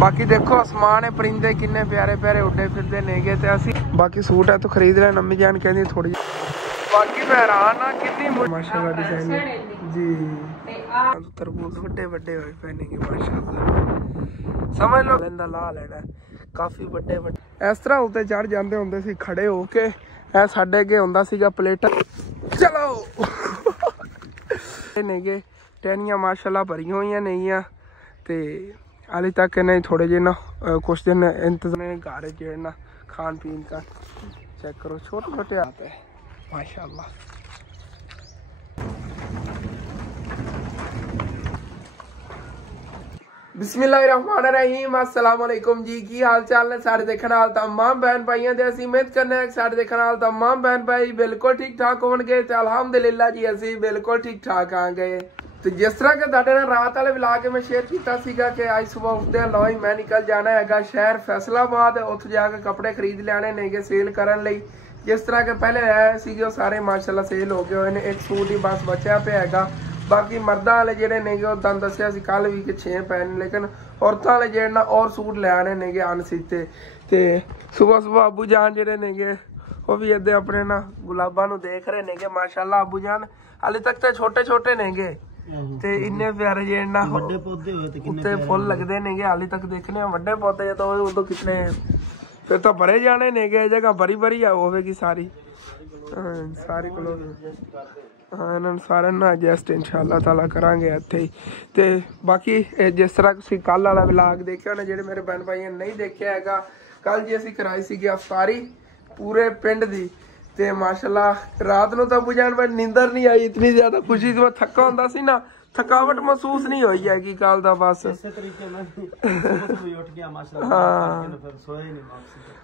बाकी देखो आसमान है, परिंदे किन्ने प्यारे प्यारे उड़े फिरदे नेगे ते असी बाकी सूट है तो खरीद रहे। अम्मी जान कहती थोड़ी बाकी मैं हैरान हाँ कितनी माशाल्लाह डिजाइन जी। तरबूज बड़े बड़े होए पहनेंगे माशाल्लाह, समझ लो लेंदा ला लेना काफी बड़े बड़े। इस तरह उत्ते चढ़ जाते होंगे सी खड़े होके, ए साडे अगे हुंदा सीगा प्लेटा। चलो नेगे टहनियां माशाल्लाह भरियां होइयां नहीं ते हाली तक नहीं थोड़े जे ना कुछ दिन इंतजाम घर जो ना खान पीन का। चेक करो छोटे छोटे आते हैं माशाल्लाह। बिस्मिल्लाहिर्रहमानिर्रहीम, अस्सलाम वालेकुम जी। की हाल चाल ने सारे देखने वाले तमाम बहन भाइयों दे। असी उम्मीद करने हैं सारे देखने वाले तमाम बहन भाई बिल्कुल ठीक ठाक होंगे ते अल्हम्दुलिल्लाह जी असी बिल्कुल ठीक ठाक आ गए। तो जिस तरह के तुहाडे नाल रात वाले व्लॉग में शेयर किया सीगा कि आज सुबह उठदे लो ही मैं निकल जाना है शहर फैसलाबाद, उत्थे जाके कपड़े खरीद लेने नेगे सेल करन लई। जिस तरह के पहले आए सीगे सारे माशाल्लाह सेल हो गए हैं, एक सूट ही बस बचा पे है। बाकी मर्दा वाले जेडे नेगे वो तुहानू दस्सिया सी कल भी कि 6 पैन, लेकिन औरतां वाले जेडे ना और सूट ले आने नेगे अनसीते। ते सुबह सुबह अबू जान जेडे नेगे वो भी इधर अपने ना गुलाबा नू देख रहे नेगे माशाल्लाह। अबू जान हाले तक तो छोटे छोटे नेगे ते इन्ने प्यारे जे ना बड़े पौधे होए ते किन्ने फुल लगदे नेगे। हाले तक देखने वड्डे पौधे तो उदों कितने फिर तो भरे जाने नेगे, जगह भरी भरी होवेगी सारी सारी को हाँ इन्होंने सारे ना एडजस्ट इंशाअल्लाह ताला करांगे इत्थे ही। ते बाकी जिस तरह तुसीं कल वाला व्लॉग देखिया होना जेडे मेरे बहन भाई नहीं देखिया हैगा, कल जी असीं कराई सीगी अफतारी पूरे पिंड दी ते माशाल्लाह रात नूं तां बुझाण में नींदर नहीं आई, इतनी ज्यादा खुशी थी। थका हुंदा सी ना, थकावट महसूस नहीं हुई है कि कल दा बस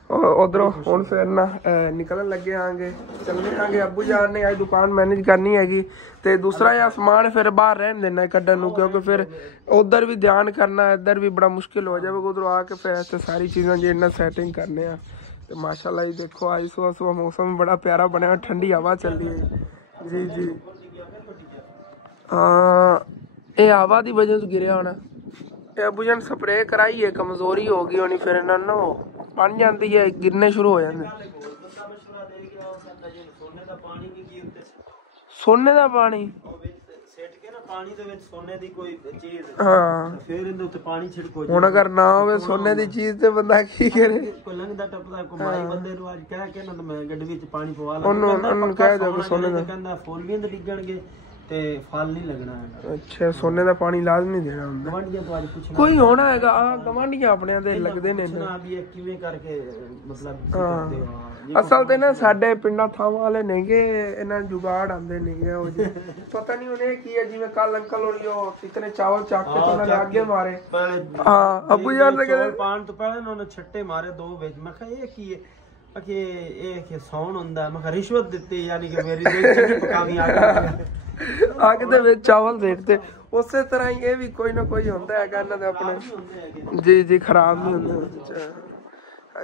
उधरों हुण फिर ना निकलन लगे आंगे चलने आंगे। अबू जान ने आज दुकान मैनेज करनी हैगी ते दूसरा या समान फिर बाहर रहन देना कड्ढन नूं, क्योंकि फिर उधर भी ध्यान करना इधर भी बड़ा मुश्किल हो जाएगा। उधरों आके फिर ऐसे सारी चीज़ें जो इन्ना सैटिंग करने हैं। तो माशाल्लाह ये देखो आज सुबह सुबह मौसम बड़ा प्यारा बनया, ठंडी हवा चल रही है जी जी। हाँ ये हवा की वजह से गिरिया होना। अबू जान स्प्रे कराई है, कमजोरी हो गई होनी, फिर इन्होंने ना बन जाती है गिरने शुरू हो जाते। सोने का पानी ਹੁਣ अगर ना हो सोने की चीज तो बंदा की करे। ते फल नहीं लगना है। अच्छा सोने का पानी लाजमी देना हुंदा कोई होना हैगा। गवांढियां अपने दे लगदे ने किवें करके मतलब असल ते ना साडे पिंडा थावां वाले नेगे इन्हां जुगाड़ आंदे नेगे ओ जी पता नहीं उन्हें की है। जिवें कल अंकल होरी ओ कितने चावल चाक के उन्होंने आगे मारे। हां अबू जान दे कहंदे पान तो पहले उन्होंने छट्टे मारे दो विच। मैं कहा ये की है कि ये सौन हुंदा। मैं कहा रिश्वत दित्ती यानी कि मेरी बेइज्जती पकावी आग दे विच चावल देते। उस तरह ही ये भी कोई ना कोई होंदा है इन्हां दे अपने जी जी खराब नहीं होंदे।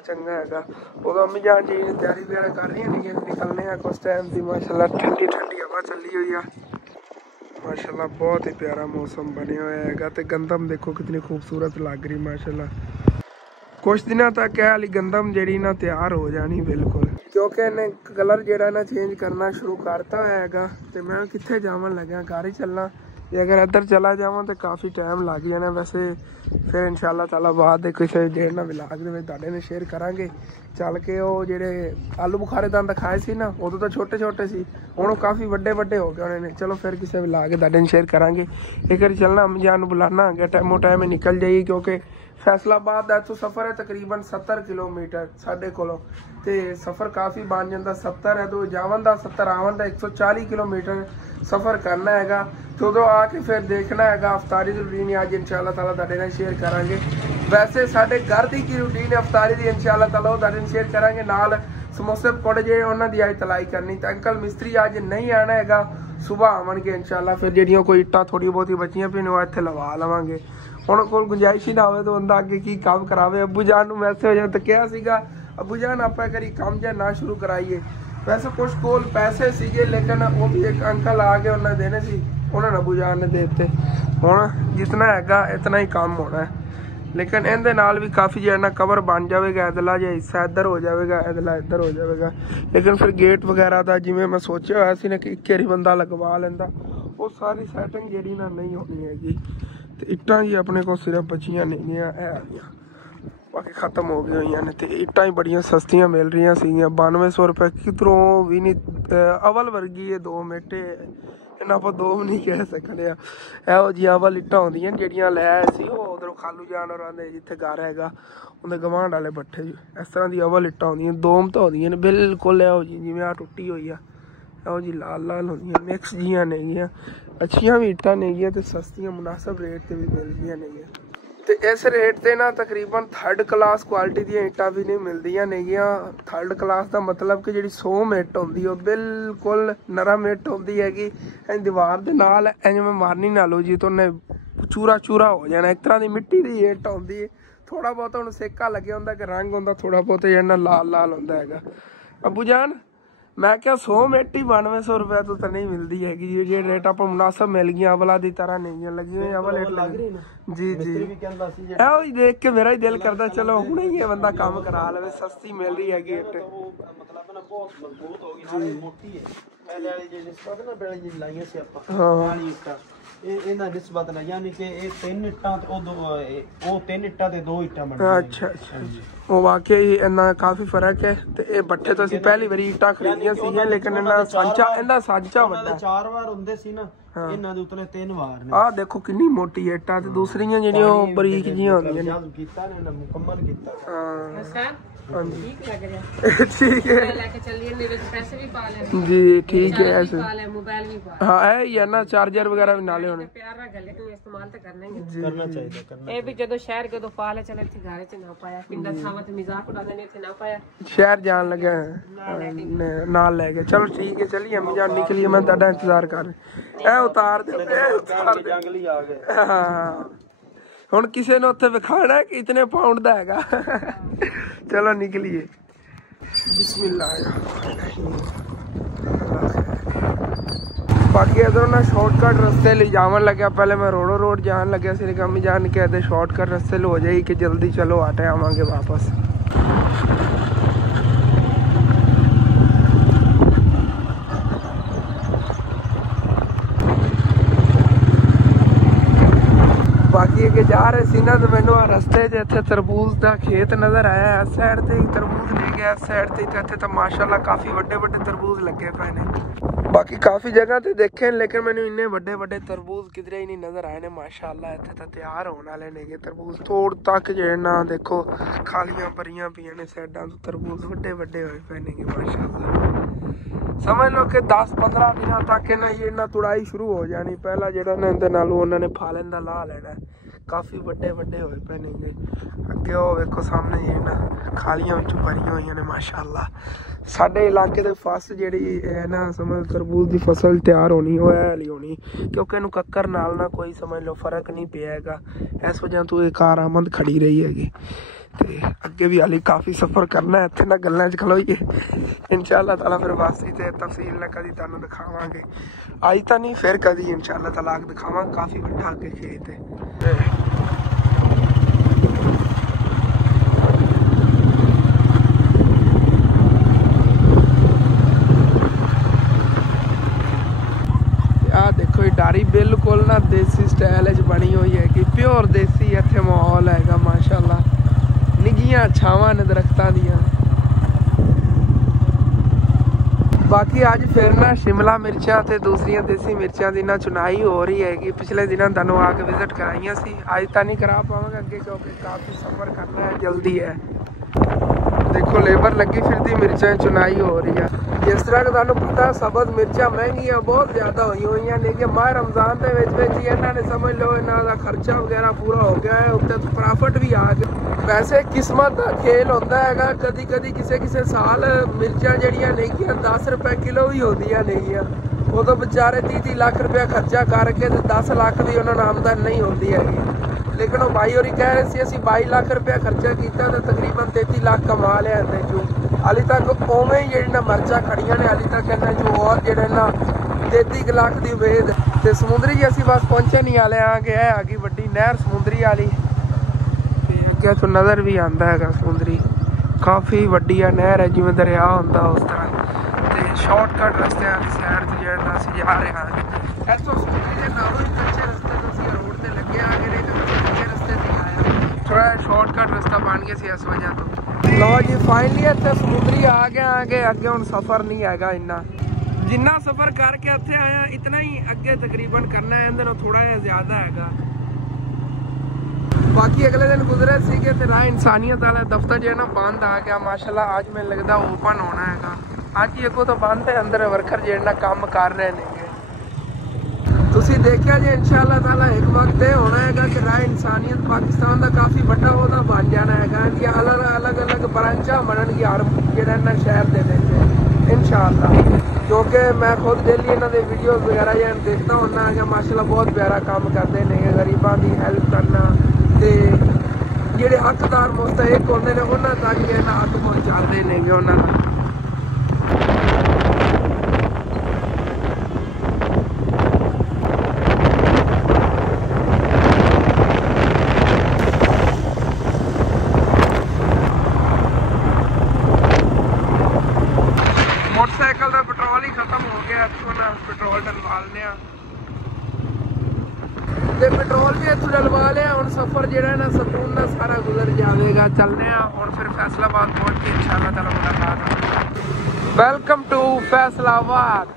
चंगा है वो अम्मी जान जी ने तैयारी वगैरह कर रही है निकलने हैं कुछ टाइम की। माशाल्लाह ठंडी ठंडी हवा चली हुई है माशाल्लाह, बहुत ही प्यारा मौसम बने हुआ है। तो गंदम देखो कितनी खूबसूरत लग रही माशाल्लाह। कुछ दिनों तक है हाली गंदम जी ना तैयार हो जानी बिल्कुल, क्योंकि इन्हें कलर जो ना चेंज करना शुरू करता है। तो मैं कितने जावन लग्या घर ही चलना, जे अगर इधर चला जावां तो काफ़ी टाइम लग जाना। वैसे फिर इंशाअल्लाह ताला बाद किसी जेड़ा व्लॉग दे शेयर करांगे चल के। वो जेडे आलू बुखारे दंद दिखाए सी ना उदों तो छोटे छोटे सी, हुण काफ़ी वड्डे वड्डे हो गए उन्होंने। चलो फिर किसी व्लॉग दे शेयर करांगे। एक बार चलना अम्मी जान बुलाना अगे टाइमों टाइम निकल जाइए, क्योंकि फैसलाबाद का इतों सफ़र है तकरीबन 70 किलोमीटर साढ़े कोलों। तो सफ़र काफ़ी बन जाता 70 है तो जावन का 70 आवन का 140 किलोमीटर सफ़र करना है। तो उधरों आके फिर देखना है अफतारी की रूटीन अज इंशाअल्लाह ताला तुहाडे नाल शेयर करांगे। वैसे साडे घर की रूटीन अफतारी की इंशाअल्लाह ताला वो तुहाडे नाल शेयर करांगे। नाल समोसे पकौड़े जे उन्हां दी अज तलाई करनी। तो अंकल मिस्त्री अज नहीं आना है, सुबह आवणगे इंशाअल्लाह। फिर ਜਿਹੜੀਆਂ कोई इट्टां थोड़ी बहुती बचियां पईआं वो इत्थे लवा लवांगे। हुण कोल गुंजाइश ही ना होवे तो बंदा अगे की काम करावे। अबू जान नूं मैसेज हो जाए तो कहा सीगा अबू जान आपां करी काम जा ना शुरू कराइए। वैसे कुछ कोल पैसे सीगे लेकिन वो भी एक अंकल आ गए उन्हें देने सी, उन्होंने अबू जान ने दे दिते। हुण जितना हैगा इतना ही काम होना है। लेकिन इहदे नाल भी काफ़ी जो कवर बन जाएगा, इधरला जो हिस्सा इधर हो जाएगा, इधरला इधर हो जाएगा। लेकिन फिर गेट वगैरह का जिमें मैं सोचा हुआ सी ना कि एक ही बंदा लगवा लेंदा, वो सारी सैटिंग जी ना नहीं होनी हैगी। तो इट्टां जी अपने को सिर्फ बचियां नहीं है, बाकी खत्म हो गई हुई ने। तो इट्टां ही बड़ियां सस्तियां मिल रही सी, 9200 रुपये किधरों भी नहीं। अवल वर्गी है 2 मेटे, इन्हें आप 2 भी नहीं कह सकते। ਇਹੋ ਜਿਹੀਆਂ ਅਵਲ ਇੱਟਾਂ ਹੁੰਦੀਆਂ ਜਿਹੜੀਆਂ ਲੈ ਆਏ ਸੀ ਉਹ ਉਧਰੋਂ ਖਾਲੂ ਜਾਨ ਹੋਰਾਂ ਦੇ ਜਿੱਥੇ ਘਰ ਹੈਗਾ ਉਹਦੇ ਗਵਾਂਢ ਵਾਲੇ ਬੱਠੇ ਜੀ। ਇਸ ਤਰ੍ਹਾਂ ਦੀ ਅਵਲ ਇੱਟਾਂ ਹੁੰਦੀਆਂ, ਦੋਮ ਤਾਂ ਹੁੰਦੀਆਂ ਨੇ ਬਿਲਕੁਲ ਇਹੋ ਜਿਹੀ ਜਿਵੇਂ ਆ ਟੁੱਟੀ ਹੋਈ ਆ, ਇਹੋ ਜਿਹੀ ਲਾਲ ਲਾਲ ਹੁੰਦੀਆਂ, ਮਿਕਸ ਜੀਆਂ ਨੇਗੀਆਂ। ਅੱਛੀਆਂ ਵੀ ਇੱਟਾਂ ਨੇਗੀਆਂ ਤੇ ਸਸਤੀਆਂ ਮੁਨਾਸਬ ਰੇਟ ਤੇ ਵੀ ਮਿਲਦੀਆਂ ਨੇਗੀਆਂ। ਤੇ ਇਸ ਰੇਟ ਤੇ ਨਾ ਤਕਰੀਬਨ 3rd ਕਲਾਸ ਕੁਆਲਿਟੀ ਦੀਆਂ ਇੱਟਾਂ ਵੀ ਨਹੀਂ ਮਿਲਦੀਆਂ ਨੇਗੀਆਂ। 3rd ਕਲਾਸ ਦਾ ਮਤਲਬ ਕਿ ਜਿਹੜੀ 100 ਇੱਟ ਹੁੰਦੀ ਉਹ ਬਿਲਕੁਲ ਨਰਮ ਇੱਟ ਹੁੰਦੀ ਹੈਗੀ। ਦੀਵਾਰ ਦੇ ਨਾਲ ਜਿਵੇਂ ਮਾਰਨੀ ਨਾ ਲਓ ਜੀ ਤਾਂ ਉਹਨੇ ਚੂਰਾ ਚੂਰਾ ਹੋ ਜਾਣਾ। ਇੱਕ ਤਰ੍ਹਾਂ ਦੀ ਮਿੱਟੀ ਦੀ ਇੱਟ ਹੁੰਦੀ ਹੈ। ਥੋੜਾ ਬਹੁਤ ਹੁਣ ਸੇਕਾ ਲੱਗਿਆ ਹੁੰਦਾ ਕਿ ਰੰਗ ਹੁੰਦਾ ਥੋੜਾ ਬਹੁਤ ਜਿਹੜਾ ਲਾਲ ਲਾਲ ਹੁੰਦਾ ਹੈਗਾ। ਅੱਬੂ ਜਾਨ मैं क्या 100 मेटी 9200 रुपये तो नहीं मिलती हैगी जी। रेट आप मुनासब मिल गई अवला की तरह नहीं लगी हुई अवल लग रही जी जी। ऐ देख के मेरा ही दिल करता चलो हुणे ही ये बंदा काम करा ले, सस्ती मिल रही हैगी इट। ਇਹਨਾਂ ਨਿਸਬਤ ਨਾਲ ਯਾਨੀ ਕਿ ਇਹ 3 ਇੱਟਾਂ ਤੇ ਉਹ 3 ਇੱਟਾਂ ਤੇ 2 ਇੱਟਾਂ ਬਣ ਅੱਛਾ ਅੱਛਾ ਉਹ ਵਾਕਈ ਇਹਨਾਂ ਕਾਫੀ ਫਰਕ ਹੈ। ਤੇ ਇਹ ਬੱਠੇ ਤੋਂ ਅਸੀਂ ਪਹਿਲੀ ਵਾਰੀ ਇੱਟਾਂ ਖਰੀਦੀਆਂ ਸੀਗੀਆਂ, ਲੇਕਿਨ ਇਹਦਾ ਸਾਂਚਾ ਵੱਡਾ 4 ਵਾਰ ਹੁੰਦੇ ਸੀ ਨਾ, ਇਹਨਾਂ ਦੇ ਉਤਲੇ 3 ਵਾਰ ਨੇ। ਆਹ ਦੇਖੋ ਕਿੰਨੀ ਮੋਟੀ ਇੱਟਾਂ ਤੇ ਦੂਸਰੀਆਂ ਜਿਹੜੀਆਂ ਉਹ ਬਰੀਕ ਜੀਆਂ ਹੁੰਦੀਆਂ ਨੇ। ਕੀਤਾ ਨੇ ਮੁਕੰਮਲ ਕੀਤਾ। ਹਾਂ ठीक लग रहा ठीक है लेके चलिए, मेरे पैसे भी पा ले जी ठीक है ऐसे मोबाइल भी पा। हाँ है ही है ना, चार्जर वगैरह भी नाले होने प्यार रख लेकिन इस्तेमाल तो करना ही करना चाहिए करना। ਇਹ ਵੀ ਜਦੋਂ ਸ਼ਹਿਰ ਕਦੋਂ ਪਾ ਲੈ ਚਲੇ ਇੱਥੇ ਘਰ ਚ ਨਾ ਪਾਇਆ, ਪਿੰਡਾਂ ਥਾਵਾਂ ਤੇ ਮਜ਼ਾਕ ਉਡਾਉਂਦੇ ਨੇ, ਇੱਥੇ ਨਾ ਪਾਇਆ। शहर जान लगे नाल ले गए। चलो ठीक है चलिए हम जान निकलिए, मैं ਤੁਹਾਡਾ इंतजार कर रहा। उतार दे जंगली आ गए। हाँ ਹੁਣ ਕਿਸੇ ਨੂੰ ਉੱਥੇ ਵਿਖਾਣਾ ਕਿ ਇਤਨੇ ਪਾਉਂਡ ਦਾ ਹੈਗਾ। ਚਲੋ ਨਿਕਲੀਏ। ਬਿਸਮਿਲ੍ਲਾਹ। ਬਾਕੀ ਇਧਰੋਂ ਨਾ ਸ਼ਾਰਟਕਟ ਰਸਤੇ ਲਈ ਜਾਵਣ ਲੱਗਿਆ। ਪਹਿਲੇ ਮੈਂ ਰੋਡ ਜਾਣ ਲੱਗਿਆ ਸੀ, ਲੇਕਿन अम्मी जान कहते शॉर्टकट रस्ते हो जाएगी कि जल्दी चलो आटे आवांगे वापस। बाकी अगे जा रहे सी ना तो मैनू रस्ते च इत्थे तरबूज का खेत नज़र आया। इस साइड से तरबूज ले गया, इस साइड से इत्थे तो माशाल्लाह काफ़ी बड़े बड़े तरबूज लगे पे ने। बाकी काफ़ी जगह ते देखे लेकिन मैनू इन्ने बड़े बड़े तरबूज किधरे ही नहीं नज़र आए ने माशाल्लाह। इत्थे तो तैयार होने वाले ने तरबूज, तोड़ तक जो ना देखो खालियां भरियां पियां ने साइडां तो तरबूज बड़े बड़े होए पे ने माशाल्लाह। समझ लो कि 10-15 दिन तक ये तुड़ाई शुरू हो जानी। पहला जो ना उन्होंने फालन का ला लेना, काफ़ी बड़े बड़े होए पे ने। अगे वो वेखो सामने ये ना खालियां भरिया हुई ने माशाल्लाह। साडे इलाके दे फस जिहड़ी है ना समझ तरबूज की फसल तैयार होनी वो है नहीं होनी, क्योंकि इनू कक्कर नाल ना कोई समझ लो फर्क नहीं पिया हैगा। इस वजह तो ये कार आमद खड़ी रही हैगी। ते अगे भी हाली काफ़ी सफ़र करना है, इत्थे ना गल्लां च खलोइए इंशाअल्लाह ताला। फिर वासी ते तफसील ना कदी तुहानू दिखावांगे, आज तो नहीं फिर कदी इंशाअल्लाह ताला दिखावांगे। काफ़ी वड्डा अगे खेत है। देखो डारी बिल्कुल ना देसी स्टाइल बनी हुई है कि प्योर देसी इत्थे माहौल हैगा माशाल्लाह। निगियां छावां ने दरख्तां दियां। बाकी अज फिर ना शिमला मिर्चां ते दूसरियां देसी मिर्चां दी ना चुनाई हो रही हैगी। पिछले दिनों तुहानू आके विजिट कराइयां सी, अज तो नहीं करा पावांगे अगे क्योंकि काफ़ी सफ़र करना है, जल्दी है। देखो लेबर लगी फिरती मिर्चां चुनाई हो रही है। जिस तरह तुहानू पता सबज मिर्चां महंगियां बहुत ज़्यादा हुई हैं, लेकिन माह रमज़ान के इन्होंने समझ लो इन्हों का खर्चा वगैरह पूरा हो गया है, उत्ते प्रॉफिट भी आ गया। वैसे किस्मत का खेल होता है, कदी कदी किसी साल मिर्चां जड़ियां नेगियां 10 रुपए किलो भी होंदियां नेगियां, उदों बेचारे 30-30 लाख रुपया खर्चा करके 10 लाख भी उन्होंने आमदन नहीं होती हैगी। लेकिन वो भाई होरी कह रहे थे असी 22 लाख रुपया खर्चा किया तो तकरीबन 33 लाख कमा लिया इन्हें चो। हाली तक उवें ही जी मर्चा खड़िया ने, हाली तक इन्हें जो और जो ना 33 लाख की उम्मीद। तो समुंदरी जी असी बस पहुंचे नहीं वाले हाँ कि है आ गई वड्डी नहर समुंदरी वाली। ਅੱਗੇ ਤੋਂ ਨਜ਼ਰ ਵੀ ਆਉਂਦਾ ਹੈਗਾ ਸਮੁੰਦਰੀ ਕਾਫੀ ਵੱਡੀ ਆ ਨਹਿਰ ਹੈ ਜਿਵੇਂ ਦਰਿਆ ਹੁੰਦਾ ਉਸ ਤਰ੍ਹਾਂ ਤੇ ਸ਼ਾਰਟਕਟ ਰਸਤਿਆਂ ਦੀ ਸੈਰ ਤੇ ਜਿਹੜਾ ਅਸੀਂ ਜਾ ਰਹੇ ਹਾਂ ਇੱਥੋਂ ਸਮੁੰਦਰੀ ਦੇ ਨਾਲੋਂ ਹੀ ਕੱਚੇ ਰਸਤੇ ਤੋਂ ਅਸੀਂ ਰੋਡ ਤੇ ਲੱਗੇ ਆ ਗਏ ਨੇ ਤੇ ਕੱਚੇ ਰਸਤੇ ਤੇ ਆਇਆ ਥੋੜਾ ਸ਼ਾਰਟਕਟ ਰਸਤਾ ਬਣ ਗਿਆ ਸੀ ਇਸ ਵਜ੍ਹਾ ਤੋਂ। ਲਓ ਜੀ ਫਾਈਨਲੀ ਇੱਥੇ ਸਮੁੰਦਰੀ ਆ ਗਏ ਅੱਗੇ ਹੁਣ ਸਫ਼ਰ ਨਹੀਂ ਹੈਗਾ ਇੰਨਾ ਜਿੰਨਾ ਸਫ਼ਰ ਕਰਕੇ ਇੱਥੇ ਆਇਆ ਇਤਨਾ ਹੀ ਅੱਗੇ ਤਕਰੀਬਨ ਕਰਨਾ ਹੈ ਇਹਦੇ ਨਾਲ ਥੋੜਾ ਜਿਹਾ ਜ਼ਿਆਦਾ ਹੈਗਾ। बाकी अगले दिन गुजरे सीगे ते राह इंसानियत वाला दफ्तर जो है ना बंद आ गया माशाल्लाह आज मैंने लगता ओपन होना है आज ही अगो तो बंद है अंदर वर्कर जो है ना काम कर रहे हैं तुसी देखिया जी इंशाअल्लाह ताला एक वक्त ये होना है कि राह इंसानियत पाकिस्तान का काफ़ी बड़ा ओहदा बन जाना है अलग अलग अलग ब्रांचा बननगी हर जो शहर के इंशाअल्लाह क्योंकि मैं खुद डेली इन्हों के वीडियोज़ वगैरह जो देखता होना है माशाल्लाह बहुत प्यारा काम करते हैं गरीबों की हेल्प करना ਜਿਹੜੇ ਹੱਕਦਾਰ ਮੁਸਤਹਿਕ ਹੁੰਦੇ ਨੇ ਉਹਨਾਂ ਤੱਕ ਇਹਨਾਂ ਹੱਕ ਪਹੁੰਚਾਉਂਦੇ ਨੇਗੇ ਉਹਨਾਂ ਦਾ। ਮੋਟਰਸਾਈਕਲ ਦਾ ਪੈਟਰੋਲ ਹੀ ਖਤਮ ਹੋ ਗਿਆ ਇੱਥੋਂ ਨਾ ਪੈਟਰੋਲ ਡਲਵਾ ਲੈਂਦੇ ਆ ਤੇ ਪੈਟਰੋਲ ਵੀ ਇੱਥੋਂ ਡਲਵਾ ਲਿਆ ਹੁਣ ਸਫ਼ਰ ਜਿਹੜਾ ਨਾ ਸਕੂਨ ਨਾਲ ਸਾਰਾ ਗੁਜ਼ਰ ਜਾਵੇਗਾ ਚੱਲਦੇ ਆ ਹੁਣ ਫਿਰ ਫੈਸਲਾਬਾਦ ਪਹੁੰਚ ਕੇ ਇੰਸ਼ਾਅੱਲਾ ਤਾਲਾ ਮੁਲਾਕਾਤ। Welcome to Faisalabad.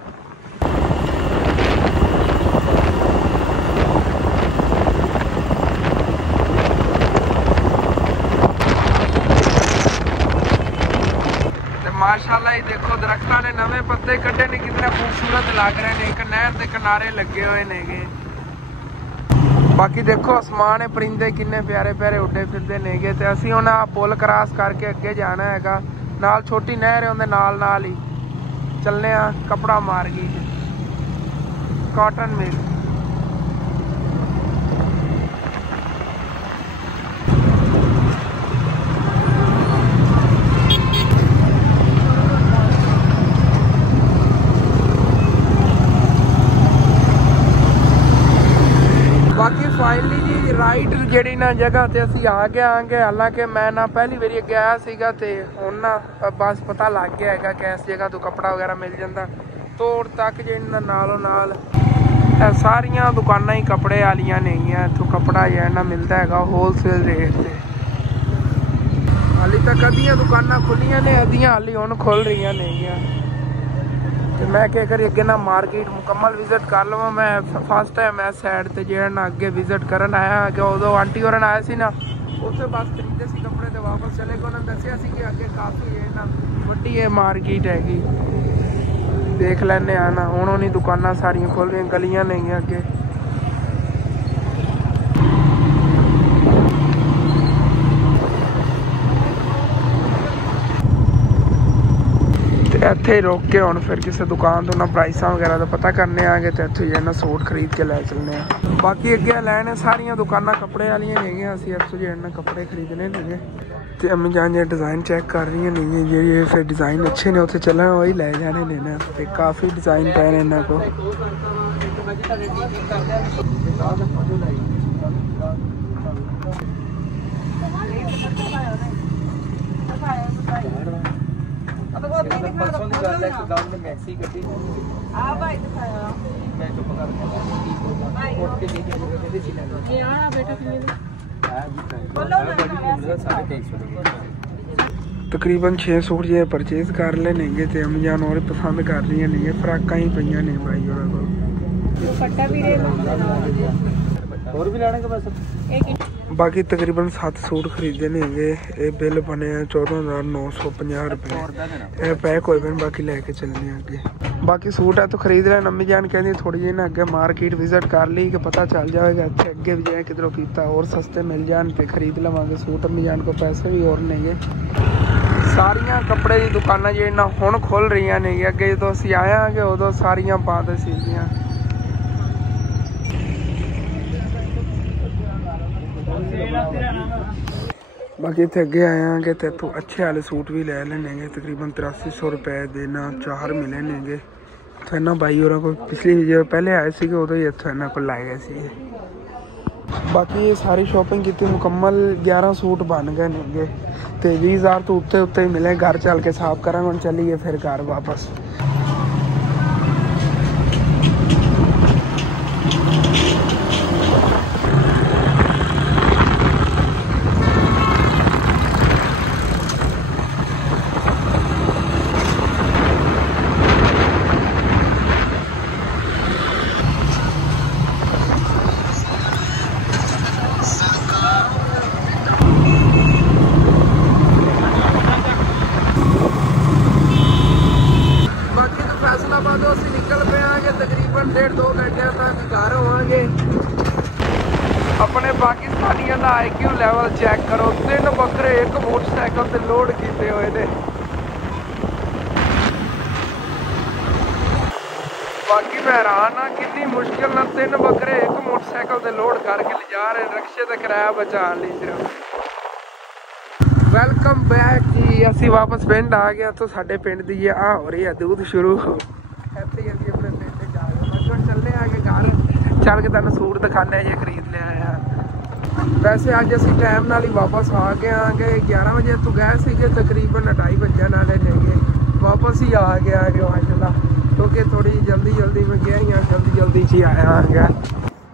ਤੇ ਮਾਸ਼ਾਅੱਲਾ ਇਹ ਦੇਖੋ ਦਰਖਤਾਂ ਨੇ ਨਵੇਂ ਪੱਤੇ ਕੱਢੇ ਨੇ ਕਿੰਨੇ ਖੂਬਸੂਰਤ ਲੱਗ ਰਹੇ ਨੇ ਇੱਕ ਨਹਿਰ ਦੇ ਕਿਨਾਰੇ ਲੱਗੇ ਹੋਏ ਨੇਗੇ। बाकी देखो आसमान है परिंदे किन्ने प्यारे प्यारे उड्डे फिरदे नेगे ते असीं हुण पुल क्रॉस करके अगे जाना हैगा नाल छोटी नहर है उहदे नाल ही चलने आ कपड़ा मार्केट कॉटन मिल। बाकी फाइनली जी राइट जी ना जगह ते असी आ गए आंगे हालांकि मैं ना पहली बारी अगे आया सीगा ते हुण ना बस पता लग गया है कि इस जगह तो कपड़ा वगैरह मिल जाता तोड़ तक जी नालों नाल सारिया दुकाना ही कपड़े वालियां नेगियां इत्थों कपड़ा जो है ना मिलता है होलसेल रेट से। हाली तक अद्धियां दुकाना खुलियां ने अद्धियां हाली हुण खुल रही नेगियां तो मैं क्या करी अगे ना मार्केट मुकम्मल विजिट कर लवां। मैं फर्स्ट टाइम इस साइड ते जो ना अगे विजिट करन आया कि उदों आंटी होर आए सी ना उत्थे बस खरीदे सी कपड़े तो वापस चले गए उन्होंने दसिया सी कि अगे काफ़ी है ना वड्डी है मार्केट हैगी देख लैने आ ना हुण उन्हीं दुकानां सारियां खुल रही गलियां नहीं अगे ਇੱਥੇ रोक के ਹੁਣ फिर किसी दुकान तो ना प्राइसा वगैरह का पता करने आ गए तो इत्थों जो है ना सूट खरीद के लै चलने बाकी अगे लैने सारिया दुकाना कपड़े वाली नहीं असी इत्थों जो है ना कपड़े खरीदने नहीं तो अम्मी जान जो डिज़ाइन चेक कर रही नहीं जी फिर डिज़ाइन अच्छे ने उत्थे चलना वही लै जाने ने ना तो काफ़ी डिज़ाइन पे ने इन्हों को। तकरीबन 6 सूट जो परचेज कर लेने तो अम्मी और पसंद कर रही नहीं फ्राकां ही पईयां ने भाई और भी लाने के बस बाकी तकरीबन 7 सूट खरीदे ने ये बिल बने 14,950 रुपये ये पैक होए पैन बाकी लैके चलने अगे बाकी सूट है तो खरीद रहे अम्मी जान कहती थोड़ी जी ना अगे मार्केट विजिट कर ली कि पता चल जाएगा इतने अगे भी जाए किधरों किता और सस्ते मिल जान तो खरीद लवांगे सूट। अम्मी जान को पैसे भी और नहीं सारिया कपड़े की दुकाना जो ना हुण खुल रही ने अगे जो असी आया कि उदों सारिया बंद सीगियां। बाकी इतने अगे आया कि इतों अच्छे वाले सूट भी लै लेने तकरीबन 8300 रुपए के ना 4 मिले ने तो इन्होंने बाई और को पिछली जो पहले आए थे उदों ही इतों इन्होंने को लाए गए थे। बाकी ये सारी शॉपिंग की मुकम्मल 11 सूट बन गए नेगे तो 20,000 तो उत्ते ही मिले। घर चल के साफ करा हम, चलिए फिर घर वापस। अपने पाकिस्तानियों का IQ लैवल चेक करो, 3 बकरे एक मोटरसाइकिल से लोड किए हुए थे। बाकी मैं हैरान हाँ कितनी मुश्किल ना 3 बकरे एक मोटरसाइकिल से लोड करके ले जा रहे, रिक्शे का किराया बचा ली सिर्फ। वेलकम बैक जी, असी वापस पिंड आ गया तो साढ़े पिंड की आ हो रही है दूध शुरू। ऐसे ही अपने पिंड जा रहे चलने आगे घर चल के तेन सूट दिखाने जे खरीद लिया यार। वैसे अज असी टाइम नाल ही वापस आ गए 11 बजे तो गए थे, तकरीबन 2:30 बजन वाले ने गए वापस ही आ गया माशाल्लाह, क्योंकि थोड़ी जल्दी में गया जल्दी जी आया गया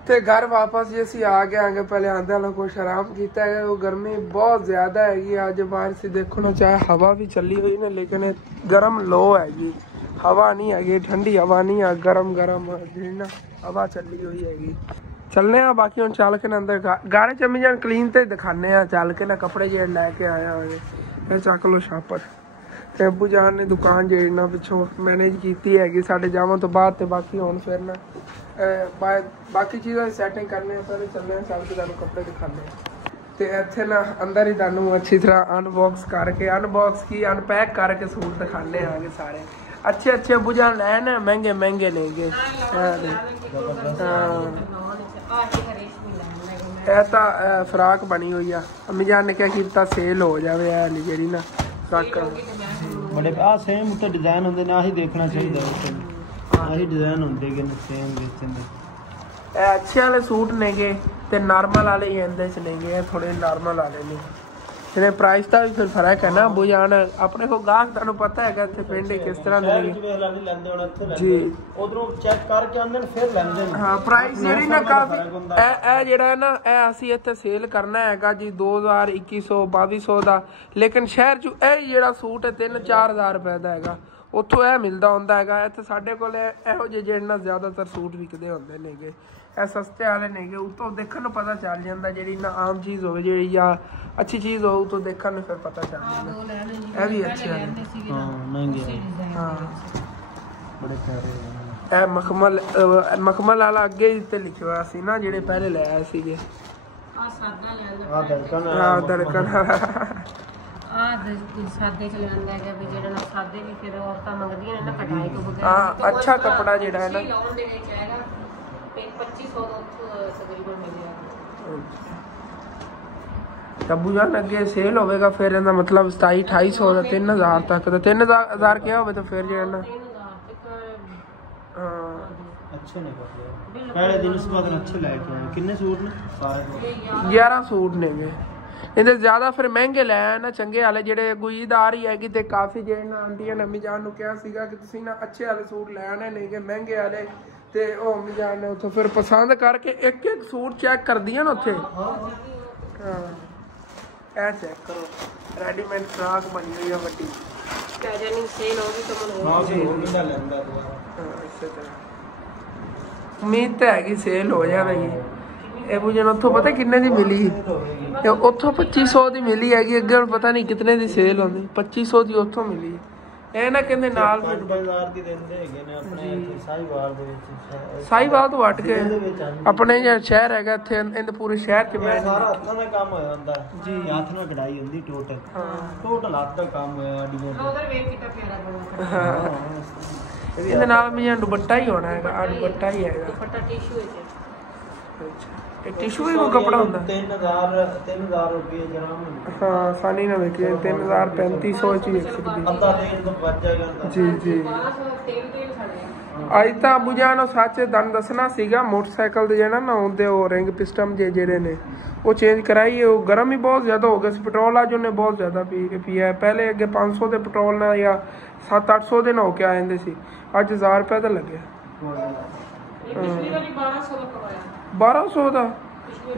तो घर वापस जी असी आ गए। पहले आंदे वाला कुछ आराम किया है, वो गर्मी बहुत ज़्यादा हैगी अज बाहर से देखो ना, चाहे हवा भी चली हुई ना लेकिन गर्म लो हैगी, हवा नहीं हैगी, ठंडी हवा नहीं है, गरम ना हवा चली हुई हैगी। चलने आ बाकी हम चल के ना अंदर गारे चमी जान क्लीन तो दिखाने चल के ना कपड़े जो लैके आया हो फिर चक लो छापर। तो अबू जान ने दुकान जी ना पिछों मैनेज की हैगी साढ़े जावन तो बाद, तो बाकी हम फिर ना बाकी चीज़ों की सैटिंग करने पहले चलने चल के तुहानू कपड़े दिखाने। तो इत्थे ना अंदर ही तुहानू अच्छी तरह अनबॉक्स करके अनपैक करके सूट दिखाने आगे सारे अच्छे बुझा लैन, महंगे लेंगे। फ्राक बनी हुई है, अम्मी जान ने क्या किया सेल हो जाए जी ना फ्राक बड़े सेम उत्ते डिजाइन होंदे ने, आही देखना चाहिए, आही डिजाइन होंदे कि सेम बेचन दे। अच्छे वाले सूट नेगे ते नॉर्मल वाले ही इंदे च नेगे, थोड़े नॉर्मल वाले ने जिन्हें प्राइस का भी फिर फर्क है ना। बुझान अपने को गाहक तुहानू पता है कि पिंड किस तरह जी उधरों चेक करके आंदे फिर लेंदे। हाँ प्राइस जी ना काफी है ना असी इत्थे सेल करना है जी 2000 2100 2200 का, लेकिन शहर च जो सूट है 3-4 हज़ार रुपए का है, उत्थों यह मिलता होंदा है। इत्थे साडे कोल इहो जे ना ज़्यादातर सूट विकदे होंदे नेगे, सस्ते वाले नेगे, उत्तों देखने पता चल जाता जी ना आम चीज़ हो जी या अच्छी चीज़ हो तो देखने फिर पता चल जाता। भी अच्छे हाँ मखमल वाला अगे ही लिखे हुआ सी ना जेडे पहले ले आए थे धड़कन अच्छा कपड़ा जेड़ा है ना 2500 तब्बू जान अगे सेल होगा फिर मतलब 2700-2800 का 3000 तक, तो 3000 क्या हो तो फिर जो ना अच्छे ने पहले दिन उस बाद अच्छे लेके आए। कितने सूट ने? सारे 11 सूट ने इन्हें ज़्यादा फिर महंगे ले आए ना चंगे वाले जेडे कोई ईद आ रही है तो काफ़ी जे ना आंटियां ने अम्मी जान को कहा सीगा कि तुसीं ना अच्छे वाले सूट ले आने नहीं कि महंगे वाले, तो वो अम्मी जान ने उत्थों फिर पसंद करके एक सूट चेक कर दिया ना उत्थे। हाँ ए चेक करो रेडीमेड फ्राक बनी हुई है वड्डी, सेल होगी तो उम्मीद तो हैगी सेल हो जाएगी। ये बुझन उत्थों पता किन्ने दी मिली, उत्थों 2500 दी मिली हैगी, अगे पता नहीं कितने दी सेल होंदी, 2500 दी उत्थों मिली। ए ना कहंदे नाल 5000 दी देंदे हैगे ने अपने साहिवाल दे विच, साहिवाल तो वट के अपने जे शहर हैगा इत्थे इन पूरे शहर च मैं सारा हत्थां दा काम होया हुंदा जी, हत्थ नाल कढ़ाई हुंदी टोटल हत्थ दा काम होया अडियां उधर वेख कितना प्यारा बना। हां इहदे नाल मैं दुपट्टा ही होना हैगा, दुपट्टा ही हैगा, दुपट्टा टिश्यू है। अच्छा टिश्यू ही कपड़ा होंदा 3000 रुपए ग्राम। हाँ सानी ना देखिए 3000 3500 ची एक सकदी अद्धा दिन तो बच जाएगा जी जी। ਅੱਜ ਤਾਂ ਅਬੂ ਜਾਨ ਸੱਚ ਤੁਹਾਨੂੰ ਦੱਸਣਾ ਸੀਗਾ ਮੋਟਰਸਾਈਕਲ ਦੇ ਜਿਹੜਾ ਨਾ ਉਹਦੇ ਉਹ ਰਿੰਗ ਪਿਸਟਮ ਜਿਹੜੇ ਨੇ ਉਹ ਚੇਂਜ ਕਰਾਈ। ਉਹ ਗਰਮ ਹੀ ਬਹੁਤ ਜ਼ਿਆਦਾ ਹੋ ਗਿਆ ਸੀ। ਪੈਟਰੋਲ ਅੱਜ ਉਹਨੇ ਬਹੁਤ ਜ਼ਿਆਦਾ ਪੀਆ। ਪਹਿਲੇ ਅੱਗੇ 500 ਦੇ ਪੈਟਰੋਲ ਨਾਲ ਜਾਂ 700-800 ਦੇ ਨਾ ਹੋ ਕੇ ਆ ਜਾਂਦੇ ਸੀ, ਅੱਜ 1000 ਰੁਪਏ ਦਾ ਲੱਗਿਆ। 1200 ਦਾ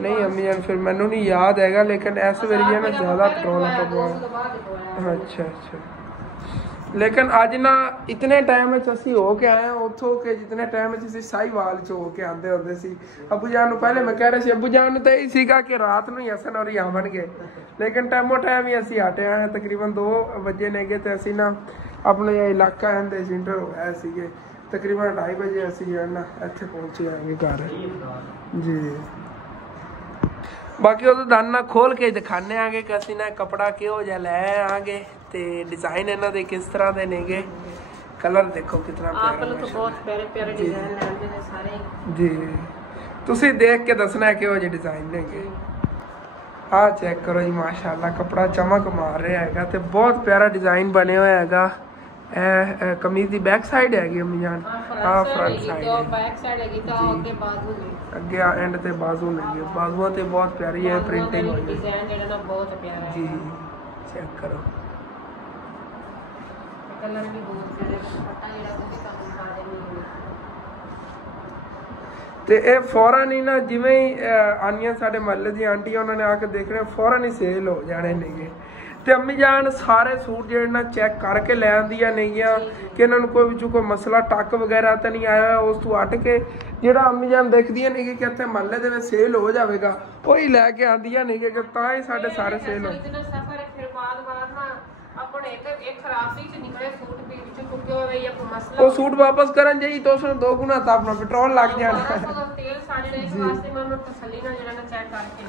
ਨਹੀਂ ਅੰਮੀ ਜਾਨ ਫਿਰ ਮੈਨੂੰ ਨਹੀਂ ਯਾਦ ਹੈਗਾ, ਲੇਕਿਨ ਇਸ ਵਾਰੀ ਜਿਹੜਾ ਜ਼ਿਆਦਾ ਪੈਟਰੋਲ ਪਵਾਇਆ। ਅੱਛਾ ਲੇਕਿਨ ਅੱਜ ਨਾ ਇਤਨੇ ਟਾਈਮ ਵਿੱਚ ਅਸੀਂ ਹੋ ਕੇ ਆਏ ਹਾਂ ਉੱਥੋਂ ਕਿ ਜਿਤਨੇ ਟਾਈਮ ਵਿੱਚ ਅਸੀਂ ਸਾਹੀਵਾਲ ਚ ਹੋ ਕੇ ਆਉਂਦੇ ਹੁੰਦੇ ਸੀ। ਅਬੂ ਜਾਨ ਨੂੰ ਪਹਿਲੇ ਮੈਂ ਕਹਿ ਰਿਹਾ ਸੀ, ਅਬੂ ਜਾਨ ਨੂੰ ਤਾਂ ਇਹ ਸੀਗਾ ਕਿ ਰਾਤ ਨੂੰ ਹੀ ਹਸਨ ਔਰ ਆਵਣਗੇ, ਲੇਕਿਨ ਟਾਈਮੋ ਟਾਈਮ ਹੀ ਅਸੀਂ ਹਟੇ ਆਏ। ਤਕਰੀਬਨ 2 ਵਜੇ ਨੇਗੇ ਤੇ ਅਸੀਂ ਨਾ ਆਪਣੇ ਇਲਾਕਾ ਦੇ ਸੈਂਟਰ ਹੋਇਆ ਸੀਗੇ। ਤਕਰੀਬਨ 2:30 ਵਜੇ ਅਸੀਂ ਜਿਹੜਾ ਨਾ ਇੱਥੇ ਪਹੁੰਚੇ ਆਂਗੇ ਘਰ ਜੀ। ਬਾਕੀ ਉਹਦਾ ਦਾਨਾ ਖੋਲ ਕੇ ਦਿਖਾਣੇ ਆਂਗੇ ਕਿ ਅਸੀਂ ਨਾ ਕਪੜਾ ਕਿਹੋ ਜਿਹਾ ਲੈ ਆਂਗੇ ਤੇ ਡਿਜ਼ਾਈਨ ਇਹਨਾਂ ਦੇ ਕਿਸ ਤਰ੍ਹਾਂ ਦੇ ਨੇਗੇ। ਕਲਰ ਦੇਖੋ ਕਿਤਨਾ ਪਿਆਰਾ ਹੈ, ਬਹੁਤ ਪਿਆਰੇ ਡਿਜ਼ਾਈਨ ਲੈਂਦੇ ਨੇ ਸਾਰੇ ਜੀ। ਤੁਸੀਂ ਦੇਖ ਕੇ ਦੱਸਣਾ ਕਿਹੋ ਜਿਹੇ ਡਿਜ਼ਾਈਨ ਨੇਗੇ। ਆਹ ਚੈੱਕ ਕਰੋ ਜੀ, ਮਾਸ਼ਾਅੱਲਾ ਕਪੜਾ ਚਮਕ ਮਾਰ ਰਿਹਾ ਹੈਗਾ ਤੇ ਬਹੁਤ ਪਿਆਰਾ ਡਿਜ਼ਾਈਨ ਬਣਿਆ ਹੋਇਆ ਹੈਗਾ। ਇਹ ਕਮੀਜ਼ ਦੀ ਬੈਕ ਸਾਈਡ ਹੈਗੀ ਅੰਮੀ ਜਾਨ, ਆਹ ਫਰੰਟ ਸਾਈਡ ਹੈ। ਬੈਕ ਸਾਈਡ ਹੈਗੀ ਤਾਂ ਅੱਗੇ ਬਾਜ਼ੂ ਨੇ, ਅੱਗੇ ਐਂਡ ਤੇ ਬਾਜ਼ੂ ਲੱਗੀ, ਬਾਜ਼ੂਆਂ ਤੇ ਬਹੁਤ ਪਿਆਰੀ ਹੈ ਪ੍ਰਿੰਟਿੰਗ ਹੋਈ ਹੈ। ਡਿਜ਼ਾਈਨ ਜਿਹੜਾ ਨਾ ਬਹੁਤ ਪਿਆਰਾ ਹੈ ਜੀ। ਚੈੱਕ ਕਰੋ ਕਲਰ ਵੀ ਬਹੁਤ ਪਿਆਰੇ, ਦੁਪੱਟਾ ਜਿਹੜਾ ਉਹ ਵੀ ਕੰਮ ਸਾਰੇ ਨਹੀਂ ਤੇ ਇਹ ਫੌਰਨ ਹੀ ਨਾ ਜਿਵੇਂ ਹੀ ਆਨੀਆਂ ਸਾਡੇ ਮਹੱਲੇ ਦੀ ਆਂਟੀ ਉਹਨਾਂ ਨੇ ਆ ਕੇ ਦੇਖਣਾ ਫੌਰਨ ਹੀ ਸੇਲ ਹੋ ਜਾਣੇ ਨੇਗੇ। ਤੇ ਅੰਮੀ ਜਾਨ ਸਾਰੇ ਸੂਟ ਜਿਹੜੇ ਨਾ ਚੈੱਕ ਕਰਕੇ ਲੈ ਆਂਦੀਆਂ ਨੇਗੀਆਂ ਕਿ ਇਹਨਾਂ ਨੂੰ ਕੋਈ ਵਿੱਚੋਂ ਕੋਈ ਮਸਲਾ ਟੱਕ ਵਗੈਰਾ ਤਾਂ ਨਹੀਂ ਆਇਆ। ਉਸ ਤੋਂ ਹਟ ਕੇ ਜਿਹੜਾ ਅੰਮੀ ਜਾਨ ਦੇਖਦੀਆਂ ਨੇਗੀ ਕਿ ਇੱਥੇ ਮਹੱਲੇ ਦੇ ਵਿੱਚ ਸੇਲ ਹੋ ਜਾਵੇਗਾ ਉਹੀ ਲੈ ਕੇ ਆਂਦੀਆਂ ਨੇਗੇ ਕਿ ਤਾਂ ਹੀ ਸਾਡੇ ਸਾਰੇ ਸੇਲ ਹੋ। ਉਹ ਸੂਟ ਵਾਪਸ ਕਰਨ ਜਾਈ ਤਾਂ ਉਸਨੂੰ 2 ਗੁਣਾ ਤਾਂ ਆਪਣਾ ਪੈਟਰੋਲ ਲੱਗ ਜਾਣਾ।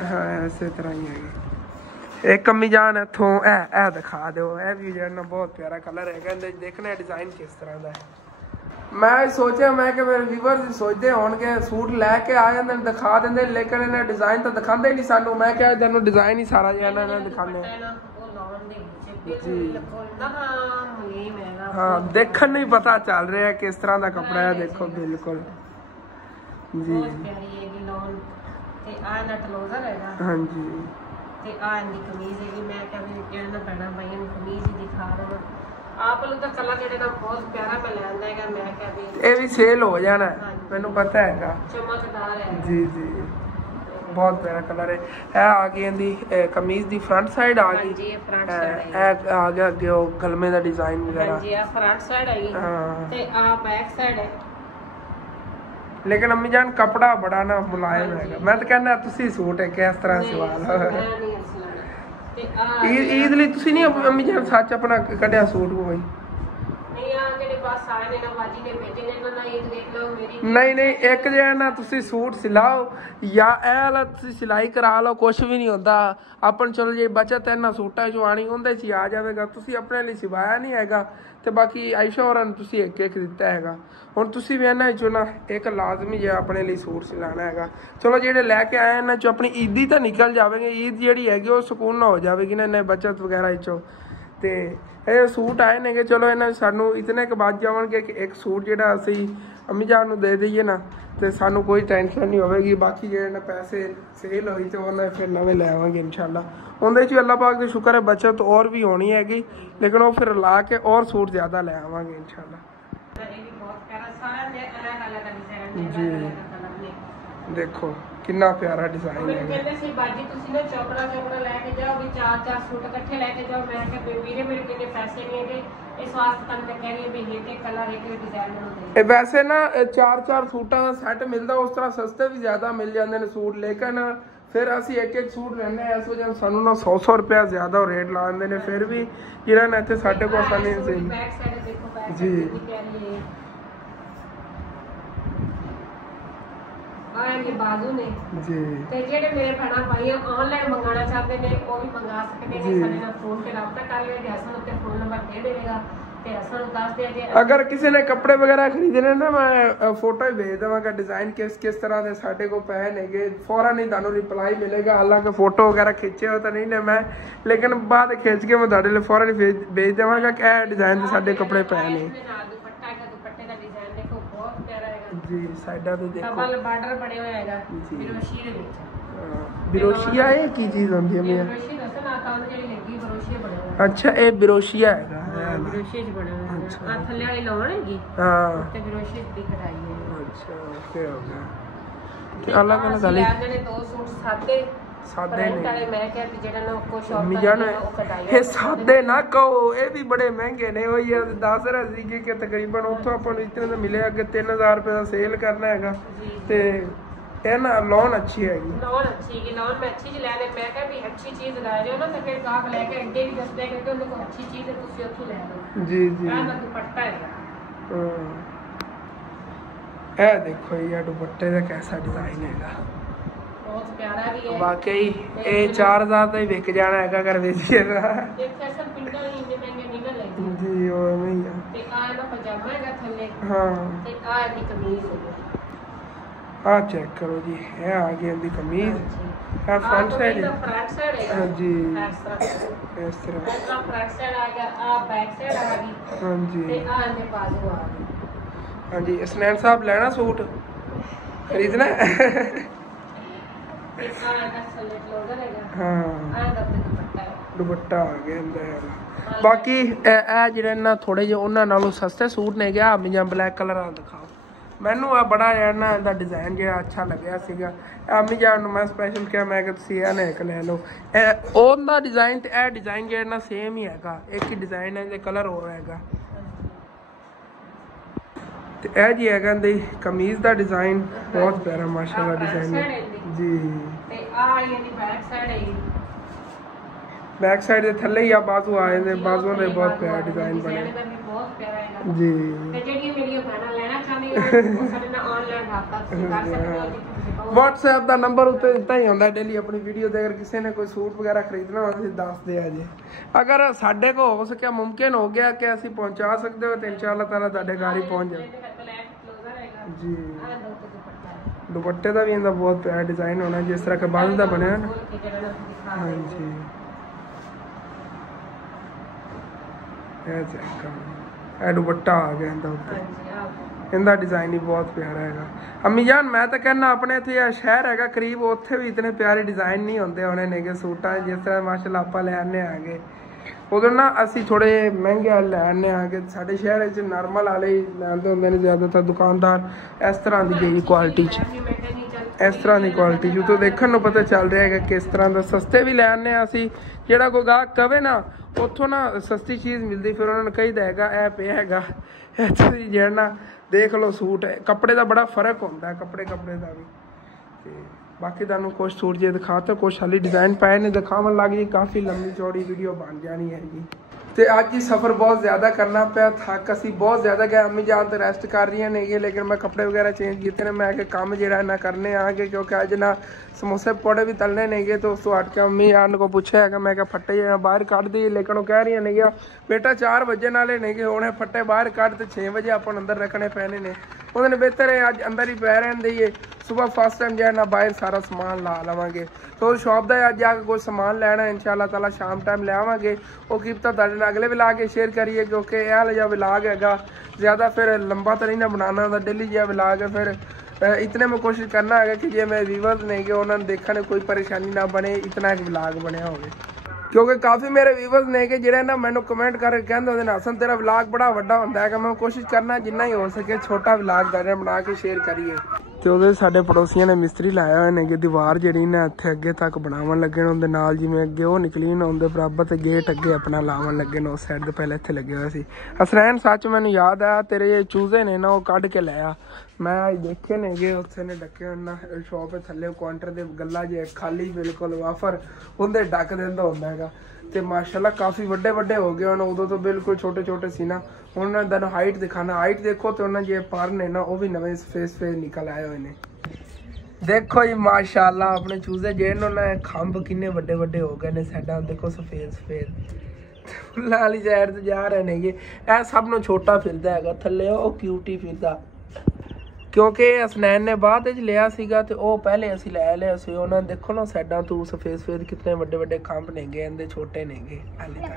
ਹਾਂ ਇਸੇ ਤਰ੍ਹਾਂ ਹੀ ਹੈਗੀ। ਇੱਕ ਅੰਮੀ ਜਾਨ ਇੱਥੋਂ ਇਹ ਦਿਖਾ ਦਿਓ, ਇਹ ਵੀ ਜਿਹੜਾ ਬਹੁਤ ਪਿਆਰਾ ਕਲਰ ਹੈਗਾ। ਇਹਦੇ ਦੇਖਣਾ ਡਿਜ਼ਾਈਨ ਕਿਸ ਤਰ੍ਹਾਂ ਦਾ ਹੈ। ਮੈਂ ਸੋਚਿਆ ਮੈਂ ਕਿ ਮੇਰੇ ਵੀਵਰ ਸੋਚਦੇ ਹੋਣਗੇ ਸੂਟ ਲੈ ਕੇ ਆ ਜਾਂਦੇ ਦਿਖਾ ਦਿੰਦੇ, ਲੇਕਿਨ ਇਹਨੇ ਡਿਜ਼ਾਈਨ ਤਾਂ ਦਿਖਾਉਂਦੇ ਹੀ ਨਹੀਂ ਸਾਨੂੰ। ਮੈਂ ਕਿਹਾ ਤੈਨੂੰ ਡਿਜ਼ਾਈਨ ਹੀ ਸਾਰਾ ਜਿਹੜਾ ਇਹਨਾਂ ਨੇ ਦਿਖਾਣੇ ਜੀ। ਹਾਂ ਦੇਖਣ ਨੂੰ ਹੀ ਪਤਾ ਚੱਲ ਰਿਹਾ ਕਿਸ ਤਰ੍ਹਾਂ ਦਾ ਕੱਪੜਾ ਹੈ। ਦੇਖੋ ਬਿਲਕੁਲ ਜੀ। ਹਾਂਜੀ ਤੇ ਆ ਇਹਦੀ ਕਮੀਜ਼ ਹੈਗੀ। ਮੈਂ ਕਿਹਾ ਵੀ ਜਿਹੜਾ ਨਾ ਪੈਣਾ ਭਾਈ ਨੂੰ ਕਮੀਜ਼ ਹੀ ਦਿਖਾ ਦੇਵਾਂ। ਆਪ ਨੂੰ ਤਾਂ ਕਲਰ ਜਿਹੜੇ ਨਾ ਬਹੁਤ ਪਿਆਰਾ ਮੈਂ ਲੈਂਦਾ ਹੈਗਾ। ਮੈਂ ਕਿਹਾ ਵੀ ਇਹ ਵੀ ਸੇਲ ਹੋ ਜਾਣਾ ਮੈਨੂੰ ਪਤਾ ਹੈਗਾ। ਚਮਕਦਾਰ ਹੈ ਜੀ ਜੀ, ਬਹੁਤ ਪਿਆਰਾ ਕਲਰ ਹੈ। ਇਹ ਆ ਗਈ ਇਹਦੀ ਕਮੀਜ਼ ਦੀ ਫਰੰਟ ਸਾਈਡ ਆ ਗਈ। ਜੀ ਇਹ ਫਰੰਟ ਸਾਈਡ ਹੈ। ਆ ਗਿਆ ਅੱਗੇ ਉਹ ਗਲਮੇ ਦਾ ਡਿਜ਼ਾਈਨ ਵਗੈਰਾ। ਜੀ ਆ ਫਰੰਟ ਸਾਈਡ ਹੈਗੀ ਤੇ ਆ ਬੈਕ ਸਾਈਡ ਹੈ। ਲੇਕਿਨ ਅੰਮੀ ਜਾਨ ਕਪੜਾ ਬੜਾ ਨਾ ਮੁਲਾਇਮ ਹੈਗਾ। ਮੈਂ ਤਾਂ ਕਹਿੰਦਾ ਤੁਸੀਂ ਸੂਟ ਹੈ ਕਿਸ ਤਰ੍ਹਾਂ ਸਵਾਲ ਈਦ ਲਈ ਤੁਸੀਂ ਨਹੀਂ ਅੰਮੀ ਜਾਨ ਸੱਚ ਆਪਣਾ ਕੱਢਿਆ ਸੂਟ ਕੋਈ? ਨਹੀਂ ਇੱਕ ਜਿਹੜਾ ਨਾ ਤੁਸੀਂ ਸੂਟ ਸਿਲਾਓ ਜਾਂ ਇਹ ਵਾਲਾ ਤੁਸੀਂ ਸਿਲਾਈ ਕਰਾ ਲਓ, ਕੁਛ ਵੀ ਨਹੀਂ ਹੁੰਦਾ। ਆਪਾਂ ਚਲੋ ਜੇ ਬਚਤ ਇਹਨਾਂ ਸੂਟਾਂ ਚੋਂ ਆਣੀ ਉਹਦੇ 'ਚ ਹੀ ਆ ਜਾਵੇਗਾ। ਤੁਸੀਂ ਆਪਣੇ ਲਈ ਸਿਵਾਇਆ ਨਹੀਂ ਹੈਗਾ ਤੇ ਬਾਕੀ ਆਇਸ਼ਾ ਹੋਰਾਂ ਨੂੰ ਤੁਸੀਂ ਇੱਕ ਦਿੱਤਾ ਹੈਗਾ। ਹੁਣ ਤੁਸੀਂ ਵੀ ਇਹਨਾਂ ਵਿੱਚੋਂ ਨਾ ਇੱਕ ਲਾਜ਼ਮੀ ਜਿਹਾ ਆਪਣੇ ਲਈ ਸੂਟ ਸਿਲਾਣਾ ਹੈਗਾ। ਚਲੋ ਜਿਹੜੇ ਲੈ ਕੇ ਆਏ ਇਹਨਾਂ 'ਚੋਂ ਆਪਣੀ ਈਦੀ ਤਾਂ ਨਿਕਲ ਜਾਵੇਗੀ। ਈਦ ਜਿਹੜੀ ਹੈਗੀ ਉਹ ਸਕੂਨ ਨਾ ਹੋ ਜਾਵੇਗੀ ਨਾ ਇਹਨਾਂ ਬਚਤ ਵਗੈਰਾ ਵਿੱਚੋਂ। ਤੇ ਇਹ ਸੂਟ ਆਏ ਨੇਗੇ, ਚਲੋ ਇਹਨਾਂ ਸਾਨੂੰ ਇਤਨੇ ਕੁ ਬਚ ਜਾਵਣਗੇ ਕਿ ਇੱਕ ਸੂਟ ਜਿਹੜਾ ਅਸੀਂ ਅੰਮੀ ਜਾਨ ਨੂੰ ਦੇ ਦਈਏ ਨਾ ਤੇ ਸਾਨੂੰ ਕੋਈ ਟੈਨਸ਼ਨ ਨਹੀਂ ਹੋਵੇਗੀ। ਬਾਕੀ ਜਿਹੜੇ ਨਾ ਪੈਸੇ ਸੇਲ ਹੋਈ ਤੇ ਉਹਨਾਂ ਫਿਰ ਨਵੇਂ ਲੈ ਆਵਾਂਗੇ ਇਨਸ਼ਾਅੱਲਾ। ਉਹਦੇ 'ਚ ਅੱਲਾਹ ਪਾਕ ਦੀ ਸ਼ੁਕਰ ਹੈ ਬਚਤ ਹੋਰ ਵੀ ਹੋਣੀ ਹੈਗੀ, ਲੇਕਿਨ ਉਹ ਫਿਰ ਲਾ ਕੇ ਔਰ ਸੂਟ ਜ਼ਿਆਦਾ ਲੈ ਆਵਾਂਗੇ ਇਨਸ਼ਾਅੱਲਾ। ਜੀ ਦੇਖੋ ਕਿੰਨਾ ਪਿਆਰਾ ਡਿਜ਼ਾਈਨ ਹੈ। ਕਹਿੰਦੇ ਸੀ ਬਾਜੀ ਤੁਸੀਂ ਨਾ ਚੌਕੜਾ ਲੈ ਕੇ ਜਾਓ ਵੀ 4 ਸੂਟ ਇਕੱਠੇ ਲੈ ਕੇ ਜਾਓ। ਮੈਂ ਕਿਹਾ ਵੀਰੇ ਮੇਰੇ ਕਿੰਨੇ ਪੈਸੇ ਨਹੀਂ ਹੈਗੇ, ਇਸ ਵਾਸਤੇ ਤੁਹਾਨੂੰ ਮੈਂ ਕਹਿ ਰਹੀ ਹਾਂ ਵੀ ਇਹ ਕਲਰ ਇੱਕ ਡਿਜ਼ਾਈਨ ਹੁੰਦੇ। ਇਹ ਵੈਸੇ ਨਾ 4 ਸੂਟਾਂ ਦਾ ਸੈੱਟ ਮਿਲਦਾ, ਉਸ ਤਰ੍ਹਾਂ ਸਸਤੇ ਵੀ ਜ਼ਿਆਦਾ ਮਿਲ ਜਾਂਦੇ ਨੇ ਸੂਟ, ਲੇਕਿਨ ਫਿਰ ਅਸੀਂ ਇੱਕ ਸੂਟ ਲੈਂਦੇ ਹਾਂ ਇਸ ਵਜ੍ਹਾ ਸਾਨੂੰ ਨਾ 100 ਰੁਪਇਆ ਜ਼ਿਆਦਾ ਉਹ ਰੇਟ ਲਾ ਦਿੰਦੇ ਨੇ। ਫਿਰ ਵੀ ਜਿਹੜਾ ਨਾ ਇੱਥੇ ਸਾਡੇ ਕੋਲ ਆਸਾਨੀ ਜੀ ਬਾਜ਼ੂ ਨੇ ਜੀ। ਤੇ ਜਿਹੜੇ ਮੇਰੇ ਭੈਣਾਂ ਭਾਈ ਆਨਲਾਈਨ ਮੰਗਾਉਣਾ ਚਾਹते ਨੇ ਉਹ ਵੀ ਮੰਗਾ ਸਕਦੇ ਨੇ। ਸਾਡੇ ਨਾਲ ਫੋਨ ਤੇ ਰਾਬਤਾ ਕਰ ਲਿਓ, ਹਸਨ ਉੱਤੇ ਫੋਨ ਨੰਬਰ ਦੇ ਦੇਵੇਗਾ ਤੇ ਹਸਨ ਨੂੰ ਦੱਸ ਦਿਆ ਜੇ। ਅਗਰ ਕਿਸੇ ਨੇ ਕੱਪੜੇ ਵਗੈਰਾ ਖਰੀਦਣੇ ਨਾ ਮੈਂ ਫੋਟੋ ਹੀ ਭੇਜ ਦੇਵਾਂਗਾ ਡਿਜ਼ਾਈਨ ਕਿਸ ਤਰ੍ਹਾਂ ਦੇ ਸਾਡੇ ਕੋਲ ਪਏ ਨੇਗੇ। ਫੌਰਨ ਹੀ ਤੁਹਾਨੂੰ ਰਿਪਲਾਈ ਮਿਲੇਗਾ। ਹਾਲਾਂਕਿ ਫੋਟੋ ਵਗੈਰਾ ਖਿੱਚੇ ਹੋ ਤਾਂ ਨਹੀਂ ਨੇ ਮੈਂ, ਲੇਕਿਨ ਬਾਅਦ ਖਿੱਚ ਕੇ ਮੈਂ ਤੁਹਾਡੇ ਲਈ ਫੌਰਨ ਹੀ ਭੇਜ ਦੇਵਾਂਗਾ ਕਿ ਇਹ ਡਿਜ਼ਾਈਨ ਦੇ ਸਾਡੇ ਕੱਪੜੇ ਪਏ ਨੇ। ਦੁਪੱਟੇ ਦਾ ਡਿਜ਼ਾਈਨ ਦੇਖੋ ਬਹੁਤ ਜੀ ਸਾਈਡਾਂ ਤੇ ਦੇਖੋ ਡਬਲ ਬਾਰਡਰ ਬਣੇ ਹੋਏ ਹੈਗਾ ਜੀ। ਬਿਰੋਸ਼ੀ ਦੇ ਵਿੱਚ। ਬਿਰੋਸ਼ੀਆ ਇਹ ਕੀ ਚੀਜ਼ ਹੁੰਦੀ ਹੈ ਇਹ ਮੀਆਂ? ਬਿਰੋਸ਼ੀ ਦੱਸਣ ਆ ਤਾਂ ਜਿਹੜੀ ਲੱਗੀ ਬਿਰੋਸ਼ੀ ਬਣੇ ਹੋਏ। ਅੱਛਾ ਇਹ ਬਿਰੋਸ਼ੀਆ ਹੈਗਾ ਹਾਂ ਬਿਰੋਸ਼ੀ ਚ ਬਣੇ ਹੋਏ ਅੱਛਾ। ਆ ਥੱਲੇ ਵਾਲੀ ਲਾਉਣ ਹੈਗੀ ਹਾਂ ਤੇ ਬਿਰੋਸ਼ੀ ਦੀ ਕਢਾਈ ਹੈ। ਅੱਛਾ ਓਕੇ ਹੋ ਗਿਆ ਤੇ ਅਲੱਗ ਅਲੱਗ ਵਾਲੇ ਜਿਹੜੇ ਦੋ ਸੂਟ ਸਾਦੇ ਸਾਦੇ print ਨੇ ਵਾਲੇ ਮੈਂ ਕਿਹਾ ਵੀ ਜਿਹੜਾ ਨਾ ਕੋ ਸ਼ੌਪ ਮੰਮੀ ਜਾਨ ਇਹ ਸਾਦੇ ਨਾ ਕਹੋ ਇਹ ਵੀ ਬੜੇ ਮਹਿੰਗੇ ਨੇ ਉਹ ਯਾਰ 10 ਰੁਪਏ ਸੀਗੇ ਕਿ ਤਕਰੀਬਨ ਉੱਥੋਂ ਆਪਾਂ ਨੂੰ ਇਤਨੇ ਦਾ ਮਿਲਿਆ ਅੱਗੇ 3000 ਰੁਪਏ ਦਾ ਸੇਲ ਕਰਨਾ ਹੈਗਾ ਤੇ ਇਹ ਨਾ ਲੋਨ ਅੱਛੀ ਹੈਗੀ ਲੋਨ ਅੱਛੀ ਕਿ ਲੋਨ ਮੈਂ ਅੱਛੀ ਚ ਲੈ ਲੈ ਮੈਂ ਕਿਹਾ ਵੀ ਅੱਛੀ ਚੀਜ਼ ਲੈ ਰਹੇ ਹੋ ਨਾ ਤਾਂ ਫਿਰ ਕਾਕ ਲੈ ਕੇ ਅੱਗੇ ਵੀ ਦੱਸਦੇ ਕਿ ਉਹਨੂੰ ਕੋਈ ਅੱਛੀ ਚੀਜ਼ ਹੈ ਤੁਸੀਂ ਉੱਥੋਂ ਲੈ ਲਓ। ਜੀ ਜੀ ਆਹ ਦਾ ਦੁਪੱਟਾ ਹੈਗਾ ਇਹ ਦੇਖੋ ਇਹ ਦੁਪੱਟੇ ਦਾ ਕੈਸਾ ਡਿਜ਼ਾਈਨ ਹੈਗਾ ਬਹੁਤ ਪਿਆਰਾ ਵੀ ਹੈ ਵਾਕਈ ਇਹ 4000 ਦਾ ਹੀ ਵਿਕ ਜਾਣਾ ਹੈਗਾ ਅਗਰ ਵੇਚੀਏ ਤਾਂ ਇੱਕ ਫੈਸ਼ਨ ਪਿੰਡਾਂ ਹੀ ਇੰਨੇ ਮਹਿੰਗੇ ਨਹੀਂ ਨਾ ਲੱਗਦੇ ਜੀ ਉਹ ਨਹੀਂ ਆ ਤੇ ਆਹ ਦਾ ਪਜਾਮਾ ਹੈਗਾ ਥੱਲੇ ਹਾਂ ਤੇ ਆਹ ਦੀ ਕਮੀਜ਼ ਹੈਗੀ ਆ ਚੈੱਕ ਕਰੋ ਜੀ ਇਹ ਆ ਗਈ ਇਹਦੀ ਕਮੀਜ਼ ਇਹ ਫਰੰਟ ਸਾਈਡ ਹੈ ਫਰੰਟ ਸਾਈਡ ਹੈ ਜੀ ਇਸ ਤਰ੍ਹਾਂ ਇਸ ਤਰ੍ਹਾਂ ਇਹਦਾ ਫਰੰਟ ਸਾਈਡ ਆ ਗਿਆ ਆ ਬੈਕ ਸਾਈਡ ਆ ਗਈ ਹਾਂਜੀ ਤੇ ਆਹ ਇਹਦੇ ਬਾਜ਼ੂ ਆ ਗਈ। ਹਾਂਜੀ ਇਸਨੈਨ ਸਾਹਿਬ ਲੈਣਾ ਸੂਟ ਖਰੀਦਣਾ ਤੇ ਆਹ ਇਹਦਾ ਥੱਲੇ ਕਲੋਜ਼ਰ ਹੈਗਾ ਹਾਂ ਆਹ ਦਾ ਦੁਪੱਟਾ ਹੈ। ਦੁਪੱਟਾ ਆ ਗਿਆ ਇਹਦਾ ਬਾਕੀ ਇਹ ਜਿਹੜੇ ਨਾ ਥੋੜੇ ਜਿਹੇ ਉਹਨਾਂ ਨਾਲੋਂ ਸਸਤੇ ਸੂਟ ਨੇ ਗਿਆ ਜਾਂ ਬਲੈਕ ਕਲਰ ਆ ਦਿਖਾਓ ਮੈਨੂੰ ਆ ਬੜਾ ਨਾ ਇਹਦਾ ਡਿਜ਼ਾਈਨ ਜਿਹੜਾ ਅੱਛਾ ਲੱਗਿਆ ਸੀਗਾ ਆਮੀ ਜਾਨ ਨੂੰ ਮੈਂ ਸਪੈਸ਼ਲ ਕਿਹਾ ਮੈਂ ਕਿ ਤੁਸੀਂ ਇਹ ਨਾ ਇੱਕ ਲੈ ਲਓ ਇਹ ਉਹਦਾ ਡਿਜ਼ਾਈਨ ਤੇ ਇਹ ਡਿਜ਼ਾਈਨ ਜਿਹੜਾ ਨਾ ਸੇਮ ਹੀ ਹੈਗਾ ਇੱਕ ਹੀ ਡਿਜ਼ਾਈਨ ਹੈ ਤੇ ਕਲਰ ਹੋਰ ਹੈਗਾ ਤੇ ਇਹ ਜੀ ਹੈਗਾ ਇਹਦੀ ਕਮੀਜ਼ ਦਾ ਡਿਜ਼ਾਈਨ ਬਹੁਤ ਪਿਆਰਾ ਮਾਸ਼ਾਅੱਲਾ ਡਿਜ਼ਾਈਨ ਜੀ ਤੇ ਆਹ ਇਹਦੀ ਬੈਕ ਸਾਈਡ ਹੈ ਬੈਕ ਸਾਈਡ ਦੇ ਥੱਲੇ ਹੀ ਆ ਬਾਜ਼ੂ ਆ ਜਾਂਦੇ ਬਾਜ਼ੂਆਂ ਦੇ ਬਹੁਤ ਪਿਆਰਾ ਡਿਜ਼ਾਈਨ ਬਣਿਆ ਬਹੁਤ ਪਿਆਰਾ ਹੈਗਾ ਜੀ ਤੇ ਜਿਹੜੀਆਂ ਮੇਰੀਆਂ ਭੈਣਾਂ ਲੈਣਾ ਚਾਹੁੰਦੀਆਂ ਉਹ ਸਾਡੇ ਨਾਲ ਆਨਲਾਈਨ ਰਾਬਤਾ ਤੁਸੀਂ ਕਰ ਸਕਦੇ ਹੋ ਜਿੱਥੇ WhatsApp ਦਾ ਨੰਬਰ ਉੱਤੇ ਦਿੱਤਾ ਹੀ ਹੁੰਦਾ ਡੇਲੀ ਆਪਣੀ ਵੀਡੀਓ ਦੇ ਅਗਰ ਕਿਸੇ ਨੇ ਕੋਈ ਸੂਟ ਵਗੈਰਾ ਖਰੀਦਣਾ ਹੋਵੇ ਤੁਸੀਂ ਦੱਸਦੇ ਆ ਜੀ ਅਗਰ ਸਾਡੇ ਕੋ ਹੋ ਸਕਿਆ ਮੁਮਕਿਨ ਹੋ ਗਿਆ ਕਿ ਅਸੀਂ ਪਹੁੰਚਾ ਸਕਦੇ ਹੋ ਤੇ ਇਨਸ਼ਾਅੱਲਾ ਤਾਲਾ ਤੁਹਾਡੇ ਘਰ ਹੀ ਪਹੁੰਚ ਜਾਏ ਜੀ ਦੁਪੱਟੇ ਦਾ ਵੀ ਇਹਦਾ ਬਹੁਤ ਪਿਆਰਾ ਡਿਜ਼ਾਈਨ ਹੋਣਾ ਜਿਸ ਤਰ੍ਹਾਂ ਕਿ ਬਾਜ਼ੂ ਦਾ ਬਣਿਆ ਨਾ ਹਾਂਜੀ ਇਹ ਚੈੱਕ ਕਰੋ ਇਹ ਦੁਪੱਟਾ ਆ ਗਿਆ ਇਹਦਾ ਉੱਤੇ ਇਹਦਾ ਡਿਜ਼ਾਈਨ ਹੀ ਬਹੁਤ ਪਿਆਰਾ ਹੈਗਾ ਅੰਮੀ ਜਾਨ ਮੈਂ ਤਾਂ ਕਹਿੰਦਾ ਆਪਣੇ ਇੱਥੇ ਆ ਸ਼ਹਿਰ ਹੈਗਾ ਕਰੀਬ ਉੱਥੇ ਵੀ ਇਤਨੇ ਪਿਆਰੇ ਡਿਜ਼ਾਈਨ ਨਹੀਂ ਹੁੰਦੇ ਹੋਣੇ ਨੇਗੇ ਸੂਟਾਂ ਜਿਸ ਤਰ੍ਹਾਂ ਮਾਸ਼ਾਅੱਲਾ ਆਪਾਂ ਲੈ ਆਨੇ ਆਗੇ ਉਦੋਂ ਨਾ ਅਸੀਂ ਥੋੜੇ ਮਹਿੰਗੇ ਲੈ ਆਨੇ ਆਗੇ ਸਾਡੇ ਸ਼ਹਿਰ ਵਿੱਚ ਨਾਰਮਲ ਵਾਲੇ ਹੀ ਲੈਂਦੇ ਹੁੰਦੇ ਨੇ ਜ਼ਿਆਦਾਤਰ ਦੁਕਾਨਦਾਰ ਇਸ ਤਰ੍ਹਾਂ ਦੀ ਜਿਹੀ ਕੁਆਲਿਟੀ 'ਚ ਇਸ ਤਰ੍ਹਾਂ ਦੀ ਕੁਆਲਿਟੀ ਜੋ ਤੋਂ ਦੇਖਣ ਨੂੰ ਪਤਾ ਚੱਲ ਰਿਹਾ ਹੈਗਾ ਕਿਸ ਤਰ੍ਹਾਂ ਦਾ ਸਸਤੇ ਵੀ ਲੈ ਆਨੇ ਆ ਅਸੀਂ ਜਿਹੜਾ ਕੋਈ ਗਾਹਕ ਕਵੇ ਨਾ ਉੱਥੋਂ ਨਾ ਸਸਤੀ ਚੀਜ਼ ਮਿਲਦੀ ਫਿਰ ਉਹਨਾਂ ਨੂੰ ਕਹੀਦਾ ਹੈਗਾ ਇਹ ਪਿਆ ਹੈਗਾ ਇੱਥੇ ਦੀ ਜਿਹੜਾ ਨਾ ਦੇਖ ਲਓ ਸੂਟ ਕੱਪੜੇ ਦਾ ਬੜਾ ਫਰਕ ਹੁੰਦਾ ਕੱਪੜੇ ਦਾ ਵੀ ਤੇ ਬਾਕੀ ਤੁਹਾਨੂੰ ਕੁਝ ਸੂਟ ਜੇ ਦਿਖਾਤਾ ਕੁਝ ਹਾਲੀ ਡਿਜ਼ਾਈਨ ਪਾਏ ਨੇ ਦਿਖਾਉਣ ਲੱਗ ਜੀ ਕਾਫੀ ਲੰਮੀ ਚੌੜੀ ਵੀਡੀਓ ਬਣ ਜਾਣੀ ਹੈਗੀ ਤੇ ਅੱਜ ਹੀ ਸਫ਼ਰ ਬਹੁਤ ਜ਼ਿਆਦਾ ਕਰਨਾ ਪਿਆ ਥੱਕ ਅਸੀਂ ਬਹੁਤ ਜ਼ਿਆਦਾ ਗਏ ਅੰਮੀ ਜਾਨ ਤੇ ਰੈਸਟ ਕਰ ਰਹੀਆਂ ਨੇਗੀਆਂ ਲੇਕਿਨ ਮੈਂ ਕੱਪੜੇ ਵਗੈਰਾ ਚੇਂਜ ਕੀਤੇ ਨੇ ਮੈਂ ਕਿ ਕੰਮ ਜਿਹੜਾ ਨਾ ਕਰਨੇ ਆਗੇ ਕਿਉਂਕਿ ਅੱਜ ਨਾ ਸਮੋਸੇ ਪਕੌੜੇ ਵੀ ਤਲਨੇ ਨੇਗੇ तो उसको हट के अम्मी जान को पूछा है मैं क्या फट्टे बाहर कट दी लेकिन वो कह रही नहीं बेटा 4 बजे नाले नहीं होने फट्टे बाहर कट तो 6 बजे अपन अंदर रखने पैने ने उन्होंने बेहतर है अज अंदर ही पै रहने दईए सुबह फर्स्ट टाइम जो है ना बाहर सारा समान ला लवेंगे तो शॉप का अज जाके कोई समान लैना इंशाअल्लाह ताला शाम टाइम ले आवांगे वो कीमत तुहाडे अगले विलाग के शेयर करिए क्योंकि यह जिहा विलाग हैगा ज़्यादा फिर लंबा तो नहीं ना बनाना डेली जिहा विलाग है फिर इतने में कोशिश करना है कि जे मैं व्यूवर्स ने कि उन्होंने देखने कोई परेशानी ना बने इतना एक व्लॉग बनया हो क्योंकि काफ़ी मेरे व्यूवर्स ने कि जिहड़े ना मैनू कमेंट करके कहते होंदे ने हसन तेरा व्लॉग बड़ा वड्डा होंदा है कि मैं कोशिश करना जिन्ना ही हो सके छोटा व्लॉग बना के शेयर करिए ਤੇ ਉਹਦੇ ਸਾਡੇ ਪੜੋਸੀਆਂ ਨੇ ਮਿਸਤਰੀ ਲਾਇਆ ਹੋਇਆ ਨੇ ਕਿ ਦੀਵਾਰ ਜਿਹੜੀ ਨਾ ਇੱਥੇ ਅੱਗੇ ਤੱਕ ਬਣਾਉਣ ਲੱਗੇ ਨੇ ਉਹਦੇ ਨਾਲ ਜਿਵੇਂ ਅੱਗੇ ਉਹ ਨਿਕਲੀ ਨਾ ਉਹਦੇ ਬਰਾਬਰ ਤੇ ਗੇਟ ਅੱਗੇ ਆਪਣਾ ਲਾਉਣ ਲੱਗੇ ਨੇ ਉਸ ਸਾਈਡ ਤੇ ਪਹਿਲਾਂ ਇੱਥੇ ਲੱਗੇ ਹੋਇਆ ਸੀ ਹਸਨੈਨ ਸੱਚ ਮੈਨੂੰ ਯਾਦ ਆ ਤੇਰੇ ਚੂਜ਼ੇ ਨੇ ਨਾ ਉਹ ਕੱਢ ਕੇ ਲਿਆ ਮੈਂ ਅੱਜ ਦੇਖੇ ਨੇਗੇ ਉੱਥੇ ਨੇ ਡੱਕੇ ਨਾ ਸ਼ੌਪ ਥੱਲੇ ਕਾਊਂਟਰ ਦੇ ਗੱਲਾ ਜੇ ਖਾਲੀ ਬਿਲਕੁਲ ਵਾਫਰ ਉਹਦੇ ਡੱਕ ਦਿੰਦਾ ਹੁੰਦਾ ਹੈਗਾ ਤੇ ਮਾਸ਼ਾਅੱਲਾ ਕਾਫੀ ਵੱਡੇ ਵੱਡੇ ਹੋ ਗਏ ਹੁਣ ਉਦੋਂ ਤੋਂ ਬਿਲਕੁਲ ਛੋਟੇ ਛੋਟੇ ਸੀ ਨਾ ਹੁਣ ਉਹਨਾਂ ਦਾ ਹਾਈਟ ਦਿਖਾਣਾ ਹਾਈਟ ਦੇਖੋ ਤੇ ਉਹਨਾਂ ਜੇ ਪਰ ਨੇ ਨਾ ਉਹ ਵੀ ਨਵੇਂ ਫੇਸ ਨਿਕਲ ਆਏ ਹੋਏ ਨੇ ਦੇਖੋ ਜੀ ਮਾਸ਼ਾਅੱਲਾ ਆਪਣੇ ਚੂਜ਼ੇ ਜਿਹੜੇ ਨਾ ਖੰਭ ਕਿੰਨੇ ਵੱਡੇ ਵੱਡੇ ਹੋ ਗਏ ਨੇ ਸਾਡਾ ਦੇਖੋ ਸਫੇਦ ਫੁੱਲਾਂ ਵਾਲੀ ਸਾਈਡ ਤੇ ਜਾ ਰਹੇ ਨੇਗੇ ਇਹ ਸਭ ਨੂੰ ਛੋਟਾ ਫਿਰਦਾ ਹੈਗਾ ਥੱਲੇ ਉਹ ਕਿਊਟੀ ਫਿਰਦਾ क्योंकि हसनैन ने बाद लिया सीगा ते वो पहले असी लै लिया सी। उन्होंने देखो ना साइडा तू सफेद सफेद कितने वड्डे वड्डे खंभ नेगे, इहदे छोटे नेगे हाले तक।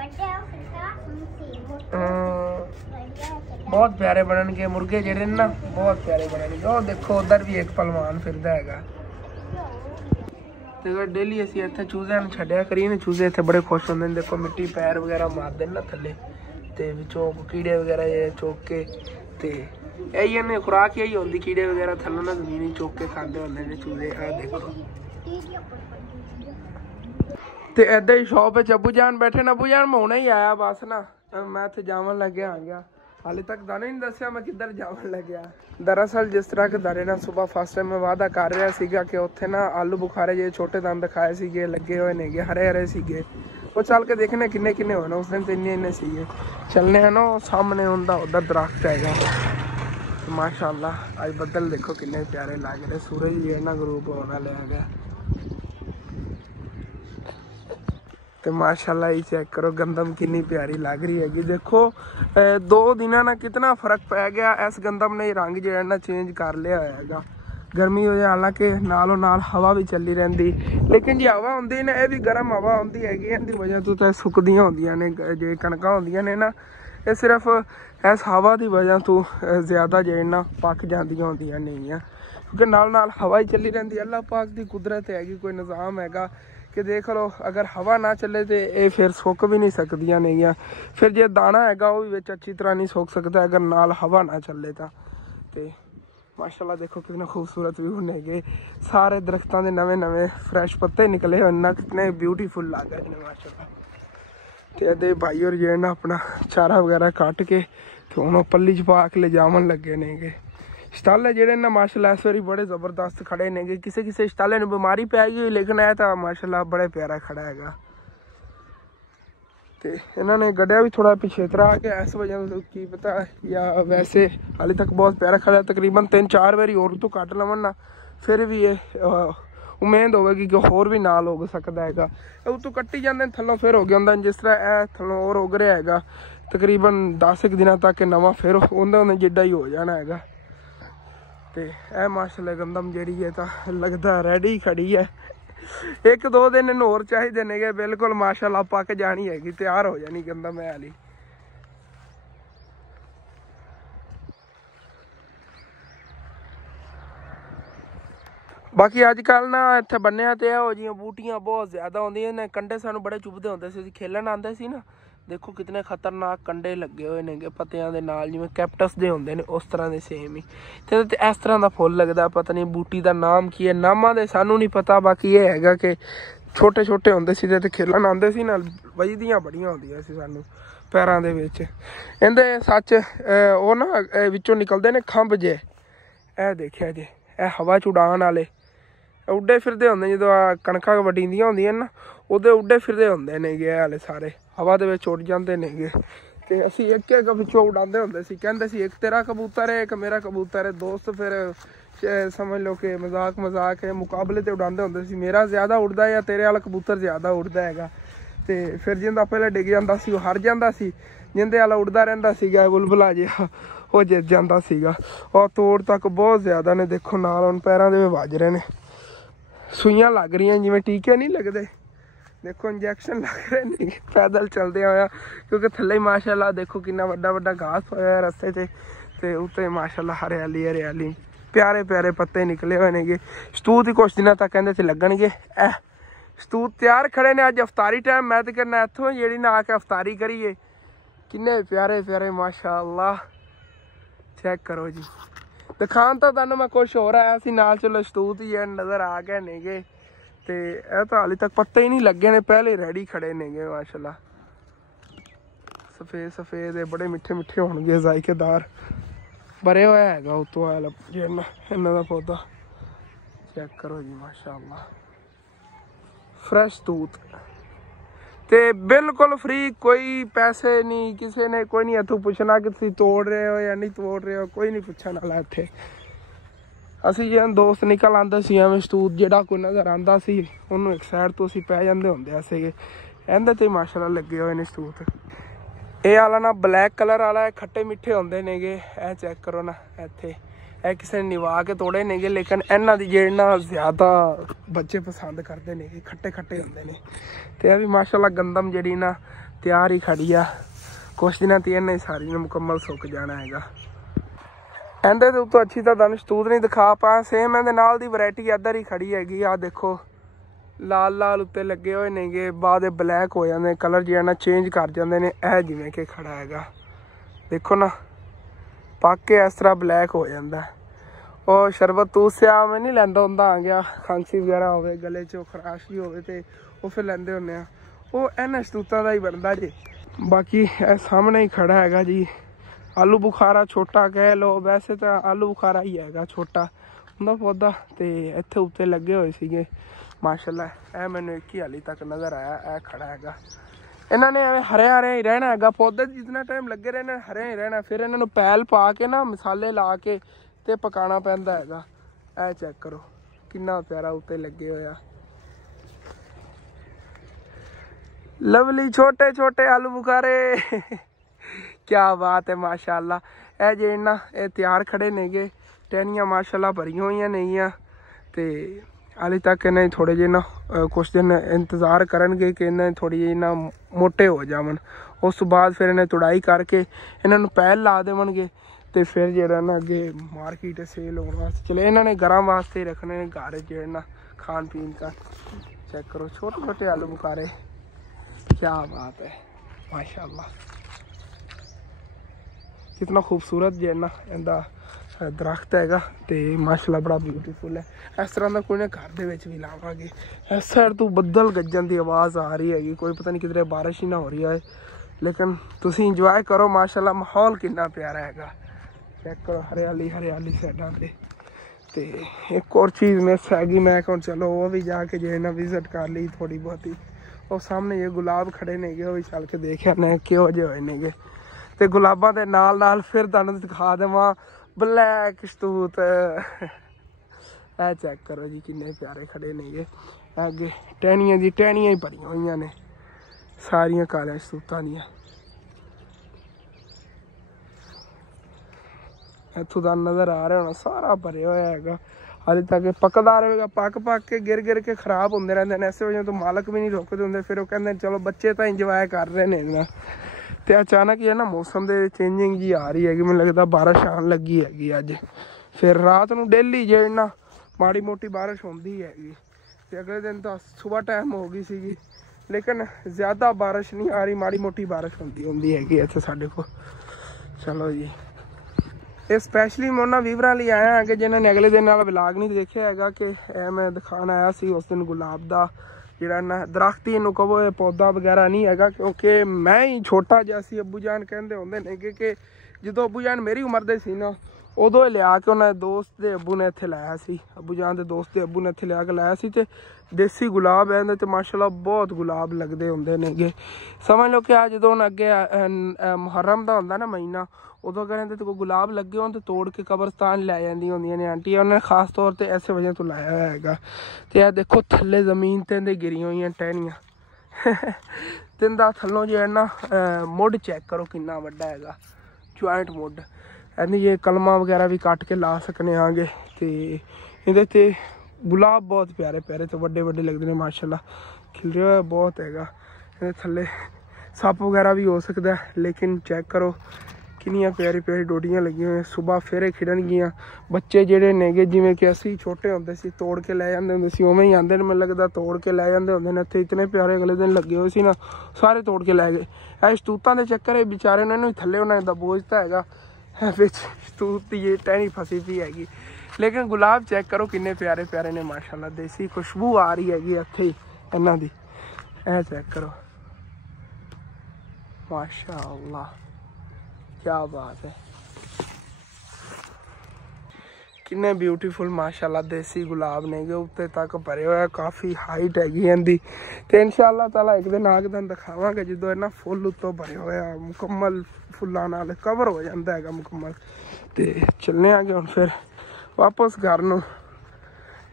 बहुत प्यारे बननगे मुर्गे जेडे ना, बहुत प्यारे बननगे। और देखो उधर भी एक पहलवान फिरदा हैगा। ते डेली असी इत्थे चूज़ियां नूं छड्डिया करिए ना, चूज़े इत्थे बड़े खुश होंदे ने। देखो मिट्टी पैर वगैरह मारदे ना थल्ले, ते विचों कीड़े वगैरह चुक के, ते यही ने खुराक यही होंदी, कीड़े वगैरह थल्लों ना जमीन चुक के खांदे होंदे ने चूज़े। आ देखो ते इधर ही शॉप च अबू जान बैठे ना। अबू जान मैं हुणे ही आया बस ना, मैं इत्थे जावन लग्या आ गया। हाले तक दाने नहीं दस्या मैं किधर जावन लग्या। दरअसल जिस तरह के दाने ना सुबह फर्स्ट टाइम मैं वादा कर रहा सीगा कि उत्थे ना आलू बुखारे जे छोटे दंद दिखाए सीगे, लगे हुए नेगे, हरे हरे सीगे। वो चल के देखने किन्ने किन्ने होए ना, उस दिन तो इन्ने इन्ने सीगे। चलने हैं ना सामने उनका उधर दरख्त हैगा। माशाअल्लाह आज बदल देखो किन्ने प्यारे लग रहे, सूरज भी है ना ग्रुप होने वाला है। तो माशाल्लाह ये चेक करो गंदम कितनी प्यारी लग रही हैगी। देखो 2 दिन ना कितना फर्क पै गया। इस गंदम ने रंग जो है ना चेंज कर लिया है। गर्मी हो जाए, हालांकि नालों नाल हवा भी चली रही, लेकिन जी हवा होंदी ना, ये भी गर्म हवा होंदी हैगी। इहदी वजह तो सुकदियां होंदियां ने जे कणकां होंदियां ने ना, ये सिर्फ इस हवा की वजह तो ज़्यादा जो ना पक जांदियां होंदियां नहीं है, क्योंकि नाल नाल हवा ही चली रही। अल्लाह पाक की कुदरत हैगी, कोई निज़ाम हैगा कि देख लो अगर हवा ना चले तो ये फिर सुक भी नहीं सकदियां नहीं। फिर जो दाना हैगा वो भी विच अच्छी तरह नहीं सुक सकता अगर नाल हवा ना चले तो। माशाल्लाह देखो कितने खूबसूरत व्यू नेगे, सारे दरख्तों के नवे नवे फ्रैश पत्ते निकले हुए ना, कितने ब्यूटीफुल लग रहे हैं माशाल्लाह। तो ये भाई और जो ना अपना चारा वगैरह कट के तो हूँ पल्ली च पा के ले जावन लगे नेगे। शटाले जेडे ना माशाल्लाह इस बारी बड़े जबरदस्त खड़े नेगे। किसी किसी शटाले ने बीमारी पै गई, लेकिन यह तो माशाल्लाह बड़े प्यारा खड़ा हैगा। तो इन्होंने गड्ढा भी थोड़ा पिछेतरा के इस वजह तो की पता, या वैसे हाले तक बहुत प्यारा खड़ा है। तकरीबन 3-4 बारी और तो कट लवन ना, फिर भी ये उम्मीद होगी कि होर भी नाल हो सकता है। उतों कट्टी जाते थलों फिर हो गया होंगे, जिस तरह यह थलों और उग रहा है। तकरीबन 10 दिन तक नवा फिर उन्हें जिड्डा ही हो जाना है। तो यह माशाल्लाह गंदम जी है तो लगता रेडी खड़ी है। 1-2 दिन होर चाहिए ने, बिल्कुल माशाल्लाह पक जानी हैगी, तैयार हो जानी गंदम है वाली। बाकी अजकल ना इत्थे बन्निया ते हो जी बूटियां बहुत ज्यादा होंदियां ने, कंडे सानू बड़े चुभदे होंदे सी, खेलन आंदे सी ना। देखो कितने खतरनाक कंडे लगे हुए ने पत्तियां दे नाल, जिवें कैप्टस दे होंदे ने उस तरह दे सेम ही। ते इस तरह दा फुल लगदा, पता नहीं बूटी दा नाम की है, नामां दे सानू नहीं पता। बाकी ये हैगा कि छोटे छोटे होंदे सी ते खेलन आंदे सी ना, वजदियां बड़ियां होंदियां सी सानू पैरां दे विच। इहदे सच ओ ना विचों निकलदे ने खंभ जे, ए देखिया जे ए हवा च उड़ान वाले उड्डे फिरदे होंदे। जो कणकां वड्डीदियां होंदियां ना उहदे उड्डे फिरदे होंदे ने हाले सारे हवा दे विच उड़ जांदे नेगे। ते असीं एक एक विचों उड़ांदे होंदे सी, कहंदे सी एक तेरा कबूतर है एक मेरा कबूतर है। दोस्त फिर समझ लो कि मजाक है, मुकाबले ते उड़ांदे होंदे सी, मेरा ज़्यादा उड़दा या तेरे वाला कबूतर ज़्यादा उड़दा हैगा। ते फिर जिंदा पहले डिग जांदा सी वो हार जांदा सी, जिंदे वाला उड़दा रहिंदा सीगा बुलबुला जिहा वो जित जांदा सीगा। और तोड़ तक बहुत ज़्यादा ने, देखो नाल हुण पैरां दे वज रहे ने, सुइयां लग रही हैं जिवें टीके नहीं लगते, देखो इंजैक्शन लग रहे हैं पैदल चलदे होया। क्योंकि थल्ले माशाल्लाह देखो कितना वड्डा वड्डा घास होया रस्ते ते उत्ते माशाल्लाह हरियाली हरियाली प्यारे प्यारे पत्ते निकले हुए ने। शतूत ही कुछ दिनों तक कहंदे सी लगणगे, शतूत तैयार खड़े ने। अज अफतारी टाइम मैं तो कहना इत्थों जेहड़ी ना आके अफतारी करिए, किन्ने प्यारे प्यारे माशाल्लाह चेक करो जी। दिखान तो तुहानूं मैं कुछ होर आया सी नाल, चलो शतूत ही नज़र आ गए नेगे। ते यह तो हाले तक पत्ते ही नहीं लगे ने, पहले रेडी खड़े नेगे माशाल्लाह। सफेद सफेद बड़े मिठे मिठे होणगे, जायकेदार भरे हुआ हैगा उतों आया इन्हां दा पौधा। चेक करो जी माशाल्लाह फ्रैश तूत ते बिल्कुल फ्री, कोई पैसे नहीं, किसी ने कोई नहीं इत्थों पुछना कि तुसीं तोड़ रहे हो या नहीं तोड़ रहे हो, कोई नहीं पुछण वाला इत्थे। असीं जिवें दोस्त निकल आंदे सी एवें शतूत जेहड़ा कोई नज़र आंदा सी उन्होंने एक साइड तो असीं पै जांदे हुंदे सीगे। इहदे ते माशाल्लाह लगे हुए ने शतूत। ये आला ना ब्लैक कलर वाला है, खट्टे मिठे होंदे नेगे। ए चेक करो ना इत्थे ਇਹ ਕਿਸੇ ਨੇ ਨਿਵਾ ਕੇ ਤੋੜੇ ਨੇਗੇ, ਲੇਕਿਨ ਇਹਨਾਂ ਦੀ ਜਿਹੜੇ ਨਾ ਜ਼ਿਆਦਾ ਬੱਚੇ ਪਸੰਦ ਕਰਦੇ ਨੇਗੇ, ਖੱਟੇ ਖੱਟੇ ਹੁੰਦੇ ਨੇ। ਤੇ ਇਹ ਵੀ ਮਾਸ਼ਾਅੱਲਾ ਗੰਦਮ ਜਿਹੜੀ ਨਾ ਤਿਆਰ ਹੀ ਖੜੀ ਆ, ਕੁਛ ਦਿਨਾਂ ਤੇ ਇਹਨੇ ਸਾਰੀ ਨੂੰ ਮੁਕੰਮਲ ਸੁੱਕ ਜਾਣਾ ਹੈਗਾ। ਇਹਦੇ ਦੇ ਉੱਤੋਂ ਅੱਛੀ ਤਾਂ ਦਨਸ਼ਤੂਤ ਨਹੀਂ ਦਿਖਾ ਪਾ, ਸੇਮ ਇਹਦੇ ਨਾਲ ਦੀ ਵੈਰਾਈਟੀ ਇੱਧਰ ਹੀ ਖੜੀ ਹੈਗੀ ਆ। ਦੇਖੋ ਲਾਲ ਲਾਲ ਉੱਤੇ ਲੱਗੇ ਹੋਏ ਨੇਗੇ, ਬਾਅਦ ਇਹ ਬਲੈਕ ਹੋ ਜਾਂਦੇ, ਕਲਰ ਜਿਹੜਾ ਨਾ ਚੇਂਜ ਕਰ ਜਾਂਦੇ ਨੇ। ਇਹ ਜਿਵੇਂ ਕਿ ਖੜਾ ਹੈਗਾ, ਦੇਖੋ ਨਾ ਪੱਕ ਕੇ ਇਸ ਤਰ੍ਹਾਂ ਬਲੈਕ ਹੋ ਜਾਂਦਾ। ਉਹ ਸ਼ਰਬਤ ਤੂਸਿਆ ਮੈਂ ਨਹੀਂ ਲੈਂਦਾ ਹੁੰਦਾ ਆ ਗਿਆ, ਖਾਂਸੀ ਵਗੈਰਾ ਹੋਵੇ, ਗਲੇ 'ਚ ਖਰਾਸ਼ ਵੀ ਹੋਵੇ ਤੇ ਉਹ ਫਿਰ ਲੈਂਦੇ ਹੁੰਦੇ ਆ, ਉਹ ਇਹਨਾਂ ਸ਼ਤੂਤਾਂ ਦਾ ਹੀ ਬਣਦਾ ਜੀ। ਬਾਕੀ ਇਹ ਸਾਹਮਣੇ ਹੀ ਖੜਾ ਹੈਗਾ ਜੀ ਆਲੂ ਬੁਖਾਰਾ, ਛੋਟਾ ਕਹਿ ਲਓ, ਵੈਸੇ ਤਾਂ ਆਲੂ ਬੁਖਾਰਾ ਹੀ ਹੈਗਾ ਛੋਟਾ ਉਹਦਾ ਪੌਦਾ। ਤੇ ਇੱਥੇ ਉੱਤੇ ਲੱਗੇ ਹੋਏ ਸੀਗੇ ਮਾਸ਼ਾਅੱਲਾ। ਇਹ ਮੈਨੂੰ ਇੱਕ ਹੀ ਹਾਲੀ ਤੱਕ ਨਜ਼ਰ ਆਇਆ, ਇਹ ਖੜਾ ਹੈਗਾ। ਇਹਨਾਂ ਨੇ ਐਵੇਂ ਹਰਿਆ ਹਰਿਆ ਹੀ ਰਹਿਣਾ ਹੈਗਾ, ਪੌਦੇ ਜਿੰਨਾ ਟਾਈਮ ਲੱਗੇ ਰਹਿਣਾ ਹਰਿਆ ਹੀ ਰਹਿਣਾ। ਫਿਰ ਇਹਨਾਂ ਨੂੰ ਪੈਲ ਪਾ ਕੇ ਨਾ ਮਸਾਲੇ ਲਾ ਕੇ ਤੇ ਪਕਾਉਣਾ ਪੈਂਦਾ ਹੈਗਾ। ਇਹ ਚੈੱਕ ਕਰੋ ਕਿੰਨਾ ਪਿਆਰਾ ਉੱਤੇ ਲੱਗੇ ਹੋਇਆ, ਲਵਲੀ ਛੋਟੇ ਛੋਟੇ ਆਲੂ ਬੁਖਾਰੇ। ਕਿਆ ਬਾਤ ਹੈ ਮਾਸ਼ਾਅੱਲਾ। ਇਹ ਜਿਹੜੇ ਨਾ ਇਹ ਤਿਆਰ ਖੜੇ ਨੇਗੇ, ਟਹਿਣੀਆਂ ਮਾਸ਼ਾਅੱਲਾ ਭਰੀਆਂ ਹੋਈਆਂ ਨੇਗੀਆਂ। ਤੇ ਹਾਲੇ ਤੱਕ ਇਹਨਾਂ ਥੋੜ੍ਹੇ ਜਿਹੇ ਨਾ ਕੁਛ ਦਿਨ ਇੰਤਜ਼ਾਰ ਕਰਨਗੇ ਕਿ ਇਹਨਾਂ ਥੋੜ੍ਹੀ ਜਿਹੀ ਨਾ ਮੋਟੇ ਹੋ ਜਾਵਣ। ਉਸ ਤੋਂ ਬਾਅਦ ਫਿਰ ਇਹਨਾਂ ਤੁੜਾਈ ਕਰਕੇ ਇਹਨਾਂ ਨੂੰ ਪੈਲ ਲਾ ਦੇਵਣਗੇ ਤੇ ਫਿਰ ਜਿਹੜਾ ਨਾ ਅੱਗੇ ਮਾਰਕੀਟ ਸੇਲ ਹੋਣ ਵਾਸਤੇ ਚਲੇ। ਇਹਨਾਂ ਨੇ ਗਰਮ ਵਾਸਤੇ ਰੱਖਣੇ ਨੇ ਘਰ ਜਿਹੜੇ ਨਾ ਖਾਣ ਪੀਣ का। चेक करो छोटे छोटे आलू बुखारे, क्या बात है माशाल्लाह। कितना खूबसूरत जो है ना इनका दरख्त हैगा ते माशाल्लाह बड़ा ब्यूटीफुल है। इस तरह का कोई ना घर दे विच भी लावांगे। इस साइड तो बदल गज्जन की आवाज़ आ रही हैगी, कोई पता नहीं किधरे बारिश ही ना हो रही है, लेकिन तुसी इंजॉय करो माशाल्लाह। माहौल कितना प्यारा हैगा, चेक करो हरियाली हरियाली साइडां ते। ते एक और चीज़ मिस हैगी, मैं कहूँ चलो वो भी जाके जो है ना विजिट कर ली थोड़ी बहुत ही। और सामने ये गुलाब खड़े नेगे, वो भी चल के देखे ने किहो जे होए नेगे। ते गुलाबां दे नाल नाल फिर तुहानूं दिखा देवां ब्लैक शतूत। ऐ चेक करो जी किन्ने प्यारे खड़े नेगे। अगे टहनियां दी टहनियां ही भरियां होईयां ने सारियां काले शतूतां दियां। इत्थों दा नज़र आ रहा होना सारा भरिया होया हैगा। हाले तक पकदा रहेगा, पक पक के गिर गिर के खराब होंदे रहंदे ने। इस वजह तो मालक भी नहीं रोकदे हुंदे, फिर वो कहंदे चलो बच्चे तो इंजॉय कर रहे ने ना। ते अचानक ये ना मौसम दे चेंजिंग जी आ रही हैगी, मैनूं लगदा बारिश आन लगी हैगी अज। फिर रात नूं डेली जे ना माड़ी मोटी बारिश होंदी हैगी, ते अगले दिन तो सुबह टाइम हो गई सीगी, लेकिन ज़्यादा बारिश नहीं आ रही, माड़ी मोटी बारिश होंदी हैगी इत्थे साडे कोल। चलो जी, ये स्पैशली मैं उन्होंने वीवरां लिए आया है कि जिन्होंने अगले दिन वाला ब्लॉग नहीं देखा है कि मैं दिखाना आया सी उस दिन गुलाब का जिहड़ा ना दरख्त ही इनू कहो पौधा वगैरह नहीं है, क्योंकि मैं ही छोटा जिहा सी। अब्बू जान कहते होंदे ने कि जो अब्बू जान मेरी उम्र दे सी ना, उदों लिया के उन्हें दोस्त के अब्बू ने इत्थे लाया सी। अब्बू जान के दोस्त के अब्बू ने इत्थे लिया के लाया सी। ते देसी गुलाब है ते माशाल्लाह बहुत गुलाब लगते होंदे नेगे। समझ लो कि आ जो अगे मुहर्रम का होंदा ना महीना, उदों अगर इहदे कोई गुलाब लगे होन तो तोड़ के कब्रस्तान लै जांदियां होंदियां ने आंटी, उन्हें खास तौर पर इस वजह तो लाया होया हैगा। ते आ देखो थल्ले जमीन ते इहदे गिरियां होईयां टहनियां। ते इंदा थल्लों जो है ना मुड चेक करो कितना वड्डा हैगा, ज्वाइंट मुड। इहदी ये कलमा वगैरह भी कट के ला सकने आगे। तो इहदे ते गुलाब बहुत प्यारे प्यारे तो वड्डे वड्डे लगते हैं माशाल्लाह, खिलरे हुए बहुत हैगा। इहदे थल्ले सप वगैरह भी हो सकता है, लेकिन चेक करो कितनी प्यारी प्यारी डोडियां लगी हुई। सुबह फिर खिड़नगियां। बच्चे जेडे नेगे जिमें कि असी छोटे होंदे सी तोड़ के लै जांदे हुंदे सी, उवें ही आंदे ने, मैनूं लगदा तोड़ के लै जांदे हुंदे ने। इत्थे इतने प्यारे अगले दिन लगे हुए सी ना, सारे तोड़ के लै गए। ऐ शतूतां दे चक्कर बेचारे ने थल्ले उन्हां दा बोझ तां हैगा, बिच शतूत दी टहनी फसी पई हैगी। लेकिन गुलाब चेक करो किन्ने प्यारे प्यारे ने माशाल्लाह, देसी खुशबू आ रही हैगी इत्थे ही इन्हां दी। ऐ चेक करो माशाल्लाह, क्या बात है, किन्ने ब्यूटीफुल माशाल्लाह देसी गुलाब ने उत्ते तक भरे हुए। काफ़ी हाइट हैगी इनकी। तो इंशाअल्लाह ताला एक दिन आग दिन दिखावांगे जो इन्ना फुल उत्तों भरे हुए मुकम्मल फुल्लां नाल कवर हो जाता है मुकम्मल। तो चलने आगे हम फिर वापस घर नूं।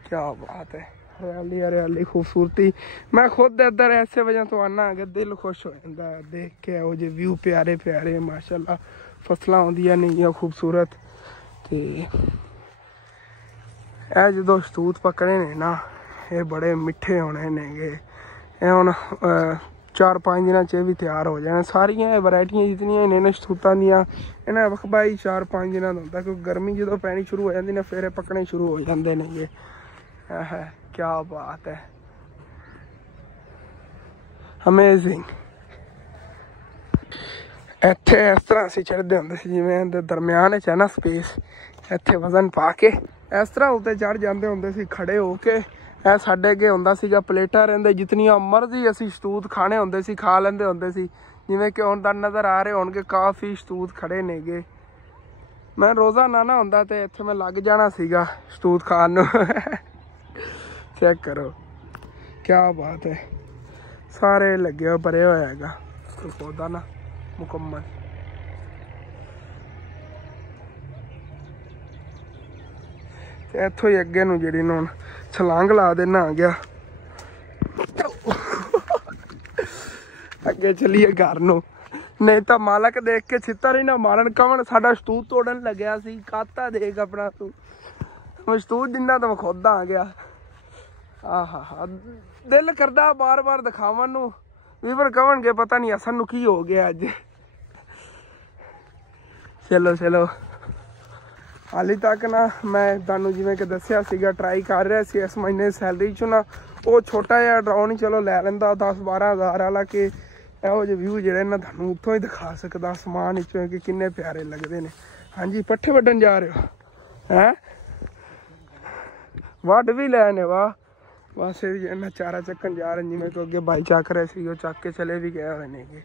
क्या बात है, हरियाली हरियाली खूबसूरती। मैं खुद इधर ऐसे वजह तो आना कि दिल खुश हो जाता है देख के, वो जो व्यू प्यारे प्यारे माशाल्लाह, फसलां आउंदियां नहीं खूबसूरत। तो ਇਹ ਜਦੋਂ ਸ਼ਤੂਤ ਪਕੜੇ ਨੇ ਨਾ ਇਹ ਬੜੇ ਮਿੱਠੇ ਹੋਣੇ ਨੇਗੇ। ਇਹ ਹੁਣ 4-5 ਦਿਨਾਂ 'ਚ ਇਹ ਵੀ ਤਿਆਰ ਹੋ ਜਾਣ। ਸਾਰੀਆਂ ਵੈਰਾਈਟੀਆਂ ਜਿਤਨੀਆਂ ਨੇ ਸ਼ਤੂਤਾਂ ਦੀਆਂ ਇਹਨਾਂ ਵਕਬਾ ਹੀ 4-5 ਦਿਨਾਂ ਦਾ ਹੁੰਦਾ, ਕਿਉਂਕਿ ਗਰਮੀ ਜਦੋਂ ਪੈਣੀ ਸ਼ੁਰੂ ਹੋ ਜਾਂਦੀ ਨਾ ਫਿਰ ਇਹ ਪੱਕਣੇ ਸ਼ੁਰੂ ਹੋ ਜਾਂਦੇ ਨੇਗੇ। ਕਿਆ ਬਾਤ ਹੈ, ਅਮੇਜ਼ਿੰਗ। ਇੱਥੇ ਇਸ ਤਰ੍ਹਾਂ ਅਸੀਂ ਚੜ੍ਹਦੇ ਹੁੰਦੇ ਸੀ ਜਿਵੇਂ ਇਹਦੇ ਦਰਮਿਆਨ 'ਚ ਹੈ ਨਾ ਸਪੇਸ, ਇੱਥੇ ਵਜ਼ਨ ਪਾ ਕੇ ਇਸ ਤਰ੍ਹਾਂ ਉੱਤੇ ਚੜ੍ਹ ਜਾਂਦੇ ਹੁੰਦੇ ਸੀ ਖੜੇ ਹੋ ਕੇ। ਇਹ ਸਾਡੇ ਅੱਗੇ ਹੁੰਦਾ ਸੀਗਾ ਪਲੇਟਾਂ ਰਹਿੰਦੇ, ਜਿਤਨੀਆਂ ਮਰਜ਼ੀ ਅਸੀਂ ਸ਼ਤੂਤ ਖਾਣੇ ਹੁੰਦੇ ਸੀ ਖਾ ਲੈਂਦੇ ਹੁੰਦੇ ਸੀ। ਜਿਵੇਂ ਕਿ ਹੁਣ ਤਾਂ ਨਜ਼ਰ ਆ ਰਹੇ ਹੋਣਗੇ ਕਾਫੀ ਸ਼ਤੂਤ ਖੜੇ ਨੇਗੇ। ਮੈਂ ਰੋਜ਼ਾਨਾ ਨਾ ਹੁੰਦਾ ਤੇ ਇੱਥੇ ਮੈਂ ਲੱਗ ਜਾਣਾ ਸੀਗਾ ਸ਼ਤੂਤ ਖਾਣ ਨੂੰ। ਚੈੱਕ ਕਰੋ ਕਿਆ ਬਾਤ ਹੈ, ਸਾਰੇ ਲੱਗੇ ਹੋਏ ਭਰੇ ਹੋਇਆ ਹੈਗਾ ਪੌਦਾ ਨਾ ਮੁਕੰਮਲ। ਤੇ ਇੱਥੋਂ ਹੀ ਅੱਗੇ ਨੂੰ ਜਿਹੜੀ ਨੂੰ ਛਲਾਂਗ ਲਾ ਦੇਣਾ ਆ ਗਿਆ। ਅੱਗੇ ਚਲੀਏ ਘਰ ਨੂੰ, ਨਹੀਂ ਤਾਂ ਮਾਲਕ ਦੇਖ ਕੇ ਛਿੱਤਰ ਹੀ ਨਾ ਮਾਰਨ ਕਵਣ ਸਾਡਾ ਸ਼ਤੂਤ ਤੋੜਨ ਲੱਗਿਆ ਸੀ। ਕਾਤਾ ਦੇਖ ਆਪਣਾ ਤੂੰ, ਮੈਂ ਸ਼ਤੂਤ ਦਿੰਦਾ ਤਾਂ ਮੈਂ ਖੁਦ ਆ ਗਿਆ। ਆਹਾ ਦਿਲ ਕਰਦਾ ਬਾਰ-ਬਾਰ ਦਿਖਾਵਣ ਨੂੰ, ਵੀਵਰ ਕਵਣਗੇ ਪਤਾ ਨਹੀਂ ਅਸਨ ਨੂੰ ਕੀ ਹੋ ਗਿਆ ਅੱਜ। ਚਲੋ ਹਾਲੇ ਤੱਕ ਨਾ ਮੈਂ ਤੁਹਾਨੂੰ ਜਿਵੇਂ ਕਿ ਦੱਸਿਆ ਸੀਗਾ ਟਰਾਈ ਕਰ ਰਿਹਾ ਸੀ ਇਸ ਮਹੀਨੇ ਸੈਲਰੀ 'ਚੋਂ ਨਾ ਉਹ ਛੋਟਾ ਜਿਹਾ ਡਰੋਨ ਚਲੋ ਲੈ ਲੈਂਦਾ 10-12 ਹਜ਼ਾਰ ਵਾਲਾ, ਕਿ ਇਹੋ ਜਿਹੇ ਵਿਊ ਜਿਹੜੇ ਨਾ ਤੁਹਾਨੂੰ ਉੱਥੋਂ ਹੀ ਦਿਖਾ ਸਕਦਾ ਅਸਮਾਨ ਵਿੱਚੋਂ ਕਿ ਕਿੰਨੇ ਪਿਆਰੇ ਲੱਗਦੇ ਨੇ। ਹਾਂਜੀ ਪੱਠੇ ਵੱਢਣ ਜਾ ਰਹੇ ਹੋ ਹੈਂ? ਵੱਢ ਵੀ ਲੈ ਨੇ ਵਾਹ। ਬਸ ਇਹ ਵੀ ਜਿਹੜਾ ਚਾਰਾ ਚੱਕਣ ਜਾ ਰਹੇ ਜਿਵੇਂ ਕਿ ਅੱਗੇ ਬਾਈ ਚੱਕ ਰਹੇ ਸੀ ਉਹ ਚੱਕ ਕੇ ਚਲੇ ਵੀ ਗਏ ਹੋਏ ਨੇਗੇ।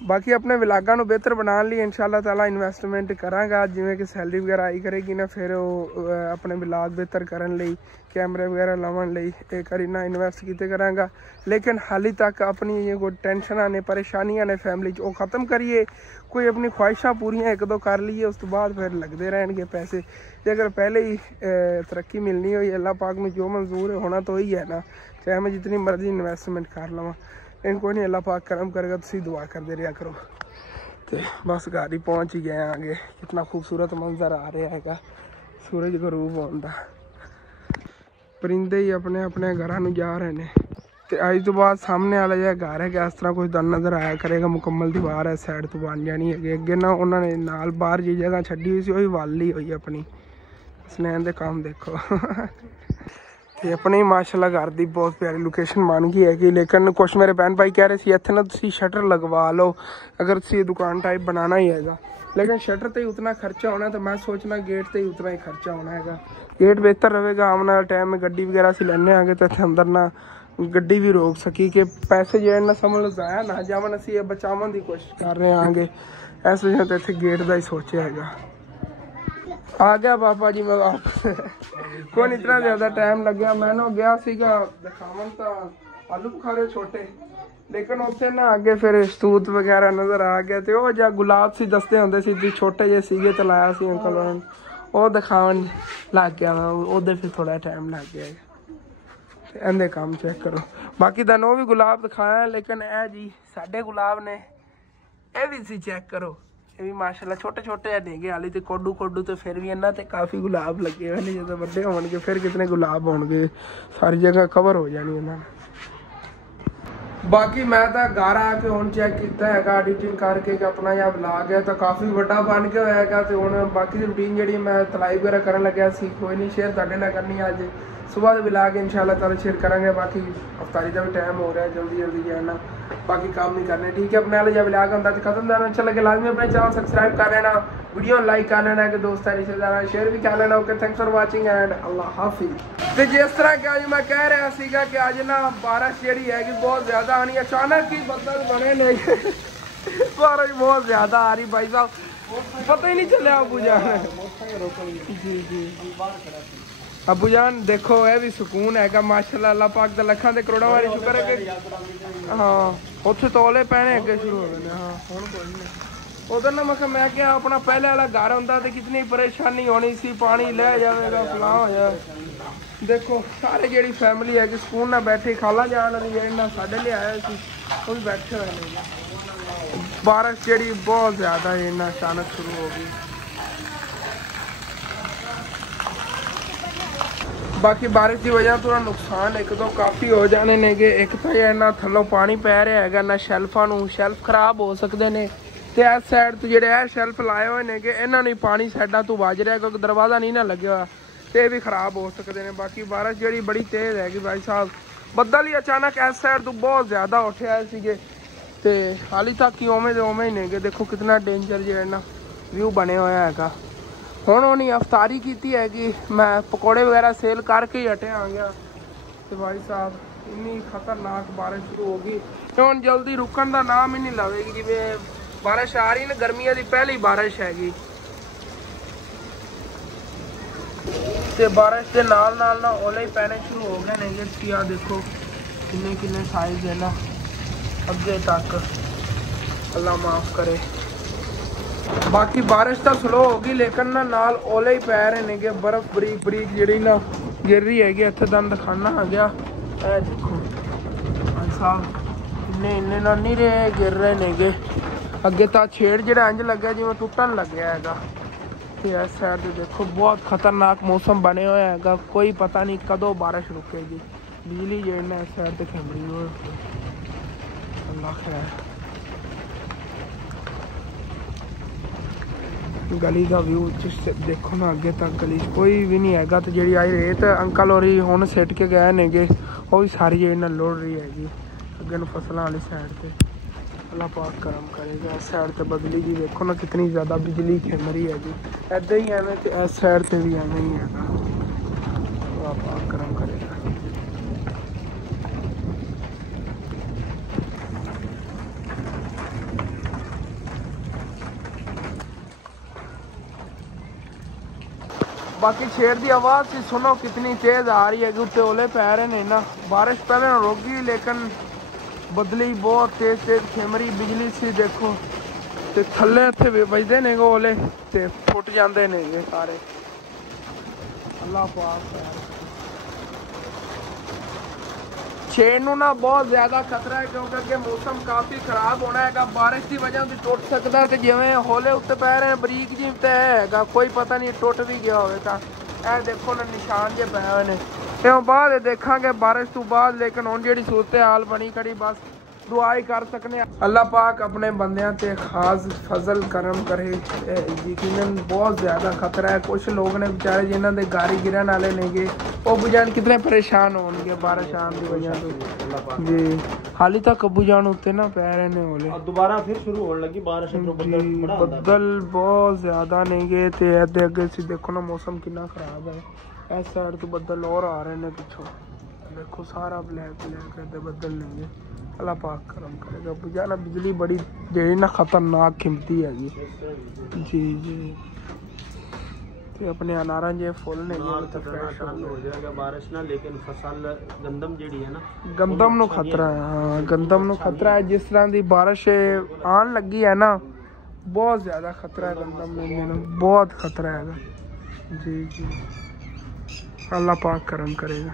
ਬਾਕੀ ਆਪਣੇ ਵਿਲਾਗਾਂ ਨੂੰ ਬਿਹਤਰ ਬਣਾਉਣ ਲਈ ਇਨਸ਼ਾਅੱਲਾ ਤਾਲਾ ਇਨਵੈਸਟਮੈਂਟ ਕਰਾਂਗਾ। ਜਿਵੇਂ ਕਿ ਸੈਲਰੀ ਵਗੈਰਾ ਆਈ ਕਰੇਗੀ ਨਾ ਫਿਰ ਉਹ ਆਪਣੇ ਵਿਲਾਗ ਬਿਹਤਰ ਕਰਨ ਲਈ ਕੈਮਰੇ ਵਗੈਰਾ ਲਾਉਣ ਲਈ ਇਹ ਕਰੀ ਨਾ ਇਨਵੈਸਟ ਕੀਤੇ ਕਰਾਂਗਾ। ਲੇਕਿਨ ਹਾਲੇ ਤੱਕ ਆਪਣੀ ਇਹ ਕੋਈ ਟੈਨਸ਼ਨਾਂ ਨੇ ਪਰੇਸ਼ਾਨੀਆਂ ਨੇ ਫੈਮਿਲੀ 'ਚ ਉਹ ਖ਼ਤਮ ਕਰੀਏ, ਕੋਈ ਆਪਣੀ ਖਵਾਹਿਸ਼ਾਂ ਪੂਰੀਆਂ 1-2 ਕਰ ਲਈਏ, ਉਸ ਤੋਂ ਬਾਅਦ ਫਿਰ ਲੱਗਦੇ ਰਹਿਣਗੇ ਪੈਸੇ। ਜੇ ਅਗਰ ਪਹਿਲੇ ਹੀ ਤਰੱਕੀ ਮਿਲਣੀ ਹੋਈ ਅੱਲਾਹ ਪਾਕ ਨੂੰ ਜੋ ਮਨਜ਼ੂਰ ਹੋਣਾ ਤਾਂ ਹੀ ਹੈ ਨਾ, ਚਾਹੇ मैं जितनी मर्जी इन्वेस्टमेंट कर लवां लेकिन कोई नहीं, अल्लाह पाक करम करेगा। तुसीं दुआ करते रहा करो। तो बस घर ही पहुँच ही गए आगे। कितना खूबसूरत मंजर आ रहा है, सूरज गरूब होता, परिंदे ही अपने अपने घरों में जा रहे हैं। तो अज तो बाद सामने वाला जो घर है इस तरह कुछ नज़र आया करेगा, मुकम्मल दीवार है साइड तो बन जानी है। अगे ना उन्होंने नाल बाहर जी जगह छड़ी हुई सी वही वाली हुई अपनी। स्नैन दे काम देखो। तो अपनी माशाल्लाह घर की बहुत प्यारी लोकेशन बन गई हैगी। लेकिन कुछ मेरे बहन भाई कह रहे थे इतने ना तुम शटर लगवा लो अगर तुम दुकान टाइप बनाना ही है। लेकिन शटर तो ही उतना खर्चा होना, तो मैं सोचना गेट तो ही उतना ही खर्चा होना है। गेट बेहतर रहेगा, आने वाले टाइम में गड्डी वगैरह असीं लैने आगे तो इतने अंदर ना गड्डी भी रोक सकी कि पैसे जो ना समझ लो जाया ना जावन। असीं ये बचावन की कोशिश कर रहे हैं आगे, इस वजह तो इतने गेट का ही सोचा है। आ गया पापा जी मैं वापस। कोई इतना ज़्यादा टाइम लग गया। मैं ना गया सीगा दिखावन तो आलू बुखारे छोटे, लेकिन उत्थे ना आगे फिर शतूत वगैरह नज़र आ गया। तो वह जो गुलाब सी दसते होंगे सी छोटे जे सीगे तो लाया सी अंकल उन्होंने, वो दिखावन लग गया मैं उधर, फिर थोड़ा टाइम लग गया। इहदे काम चेक करो। बाकी तो भी गुलाब दिखाया, लेकिन यह जी साढ़े गुलाब ने यह भी सी चेक करो, ये भी माशाल्लाह छोटे छोटे देंगे हाली तो कोडू तो फिर भी इन्होंने काफ़ी गुलाब लगे हुए हैं। जो बड़े होंगे फिर कितने गुलाब होंगे, सारी जगह कवर हो जानी इन्होंने। बाकी मैं तो घर आके हम चेक किया है एडिटिंग करके अपना यहाँ ब्लॉग है तो काफ़ी बड़ा बन के होएगा। तो हम बाकी रूटीन जी मैं तलाई वगैरह कर लग्या सी कोई नहीं शेयर तुहाडे नाल करनी अज सुबह के ब्लॉग इंशाल्लाह ताला शेयर करेंगे। बाकी अफ्तारी का भी टाइम हो रहा है, जल्दी जो है ना बाकी काम नहीं करने ठीक है। अपने वाले जब ब्लॉग होता तो खत्म देना अच्छा लगे लाजमी अपने चैनल सब्सक्राइब कर लेना, वीडियो लाइक कर लेना, कि दोस्त रिश्तेदार शेयर भी कर लेना। Okay thanks for watching and Allah हाफिज़। तो जिस तरह कि अज मैं कह रहा सीगा कि अज ना बारिश जी है कि बहुत ज़्यादा आनी, अचानक ही बदल बने ने बारिश बहुत ज़्यादा आ रही भाई साहब, पता ही नहीं चलिया। अबू जान जी अबू जान देखो यह भी सुकून है माशाल्लाह, अल्लाह पाक दा लखां ते करोड़ां वारी शुक्र है कि हाँ उत्थे तौले पैने अगे शुरू हो गए। हाँ हुण कोई नहीं उधर ना मैं क्या अपना पहले वाला घर होंदा ते कितनी परेशानी होनी सी, पानी ले जाएगा फलां हो जाए। देखो सारे जी फैमिली है कि सुकून ना बैठे, खाला जान वाली है ना साढ़े लिए आए सी वो भी बैठे हुए हैं। बारिश जी बहुत ज़्यादा इन्ना अचानक शुरू हो गई। बाकी बारिश की वजह थोड़ा नुकसान एक दो काफ़ी हो जाने ने गे। एक तो इन्ना थल्लों पानी पै रहा है ना, शैल्फ खराब हो सकते हैं। तो इस साइड तो जो शैल्फ लाए हुए ने कि इन्होंने पानी साइडा तो वज रहा क्योंकि दरवाज़ा नहीं ना लगे हुआ, तो भी खराब हो सकते हैं। बाकी बारिश जी बड़ी तेज़ हैगी भाई साहब। बदल ही अचानक इस साइड तो बहुत ज़्यादा उठे थे, तो हाली तक ही उवें दे उवें ही नहीं। देखो कितना डेंजर जो है ना व्यू बने हुआ है। हुण उन्हें अफतारी की है कि मैं पकौड़े वगैरह सेल करके ही हटे आ गया। तो भाई साहब इन्नी खतरनाक बारिश शुरू होगी, तो हम जल्दी रुकन का नाम ही नहीं लवेगी। जिवें बारिश आ रही ना, गर्मियों की पहली बारिश हैगी, तो बारिश के नाल ना ओले ही पैने शुरू हो गए ने। कि आ देखो किन्ने किन्ने साइज है ना अगे तक, अल्लाह माफ़ करे। बाकी बारिश तो स्लो होगी लेकिन ना नाल ओले ही पै रहे ने। बर्फ बरीक बरीक जी ना गिर रही हैगी। इत्थे दंद दिखाना आ गया, ए देखो भाई साहब इन्ने इन्ने ना नहीं रहे गिर रहे ने। अगे तो छेड़ जो इंज लगे जिवें टुटन लग्या हैगा। तो इस साइड देखो बहुत खतरनाक मौसम बने हुए हैगा, कोई पता नहीं कदों बारिश रुकेगी। बिजली जो ना इस साइड खिमड़ी हुई, अल्लाह खैर। गली का व्यू देखो ना, अगे तक गली कोई भी नहीं हैगा। तो जी आई रेत अंकल और हुण सिट के गए ने गे, वो भी सारी जी ना लुड़ रही हैगी अगे फसलों वाली साइड से। अल्लाह पाक करम करेगा। इस साइड से बदली जी देखो ना कितनी ज़्यादा बिजली खिम रही हैगी। ऐदा ही एवं तो इस साइड से भी एवं ही है। अल्लाह पाक करम करेगा। बाकी शेर की आवाज़ सी सुनो कितनी तेज़ आ रही है कि उत्ते ओले पै रहे ने ना। बारिश पहले रुक गई लेकिन बदली बहुत तेज़ तेज़ खिम रही, बिजली सी देखो। तो थले इत्थे बजदे ने ओले ते फुट जाते ने सारे। अल्लाह पाक शेर नूं ना बहुत ज़्यादा खतरा है क्योंकि अगे मौसम काफ़ी खराब होना है। बारिश की वजह से टुट सकता है। जिवें होले उत्ते पै रहे हैं बरीक जी तो है, कोई पता नहीं टुट भी गया होगा। ए देखो ना निशान जे पै हुए ने। इस बाद देखांगे बारिश तो बाद, लेकिन हुण जिहड़ी सूरत हाल बनी खड़ी बस दुआ ही कर सकने। अल्लाह पाक अपने बंदियां ते खास फजल करम करे। यकीनन बहुत ज़्यादा खतरा है। कुछ लोग ने बेचारे जिन्हों के गाड़ी गिरन वाले ने गे, वो अबू जान कितने परेशान होंगे बारिश आने की वजह से जी। हाली तक अबू जान उत्ते ना पै रहे ने ओले, दोबारा फिर शुरू होने लगी बारिश। बदल बहुत ज़्यादा नहीं गए। तो अगे अगे से देखो ना मौसम कितना खराब है। इस साइड तो बदल और आ रहे हैं पिछों, देखो सारा ब्लैक ब्लैक बदल नहीं है। अल्लाह पाक करम करेगा। बुझाना बिजली बड़ी जी ना खतरनाक खिमती हैगी जी जी। तो अपने अनारा जे फुल ने तो फ्रेश हो जाएगा बारिश ना, लेकिन फसल गंदम जेड़ी है ना, गंदम नु खतरा है। हाँ गंदम नु खतरा है। जिस तरह की बारिश आन लगी है ना, बहुत ज़्यादा खतरा है गंदम में, बहुत खतरा है जी जी। अल्लाह पाक करम करेगा।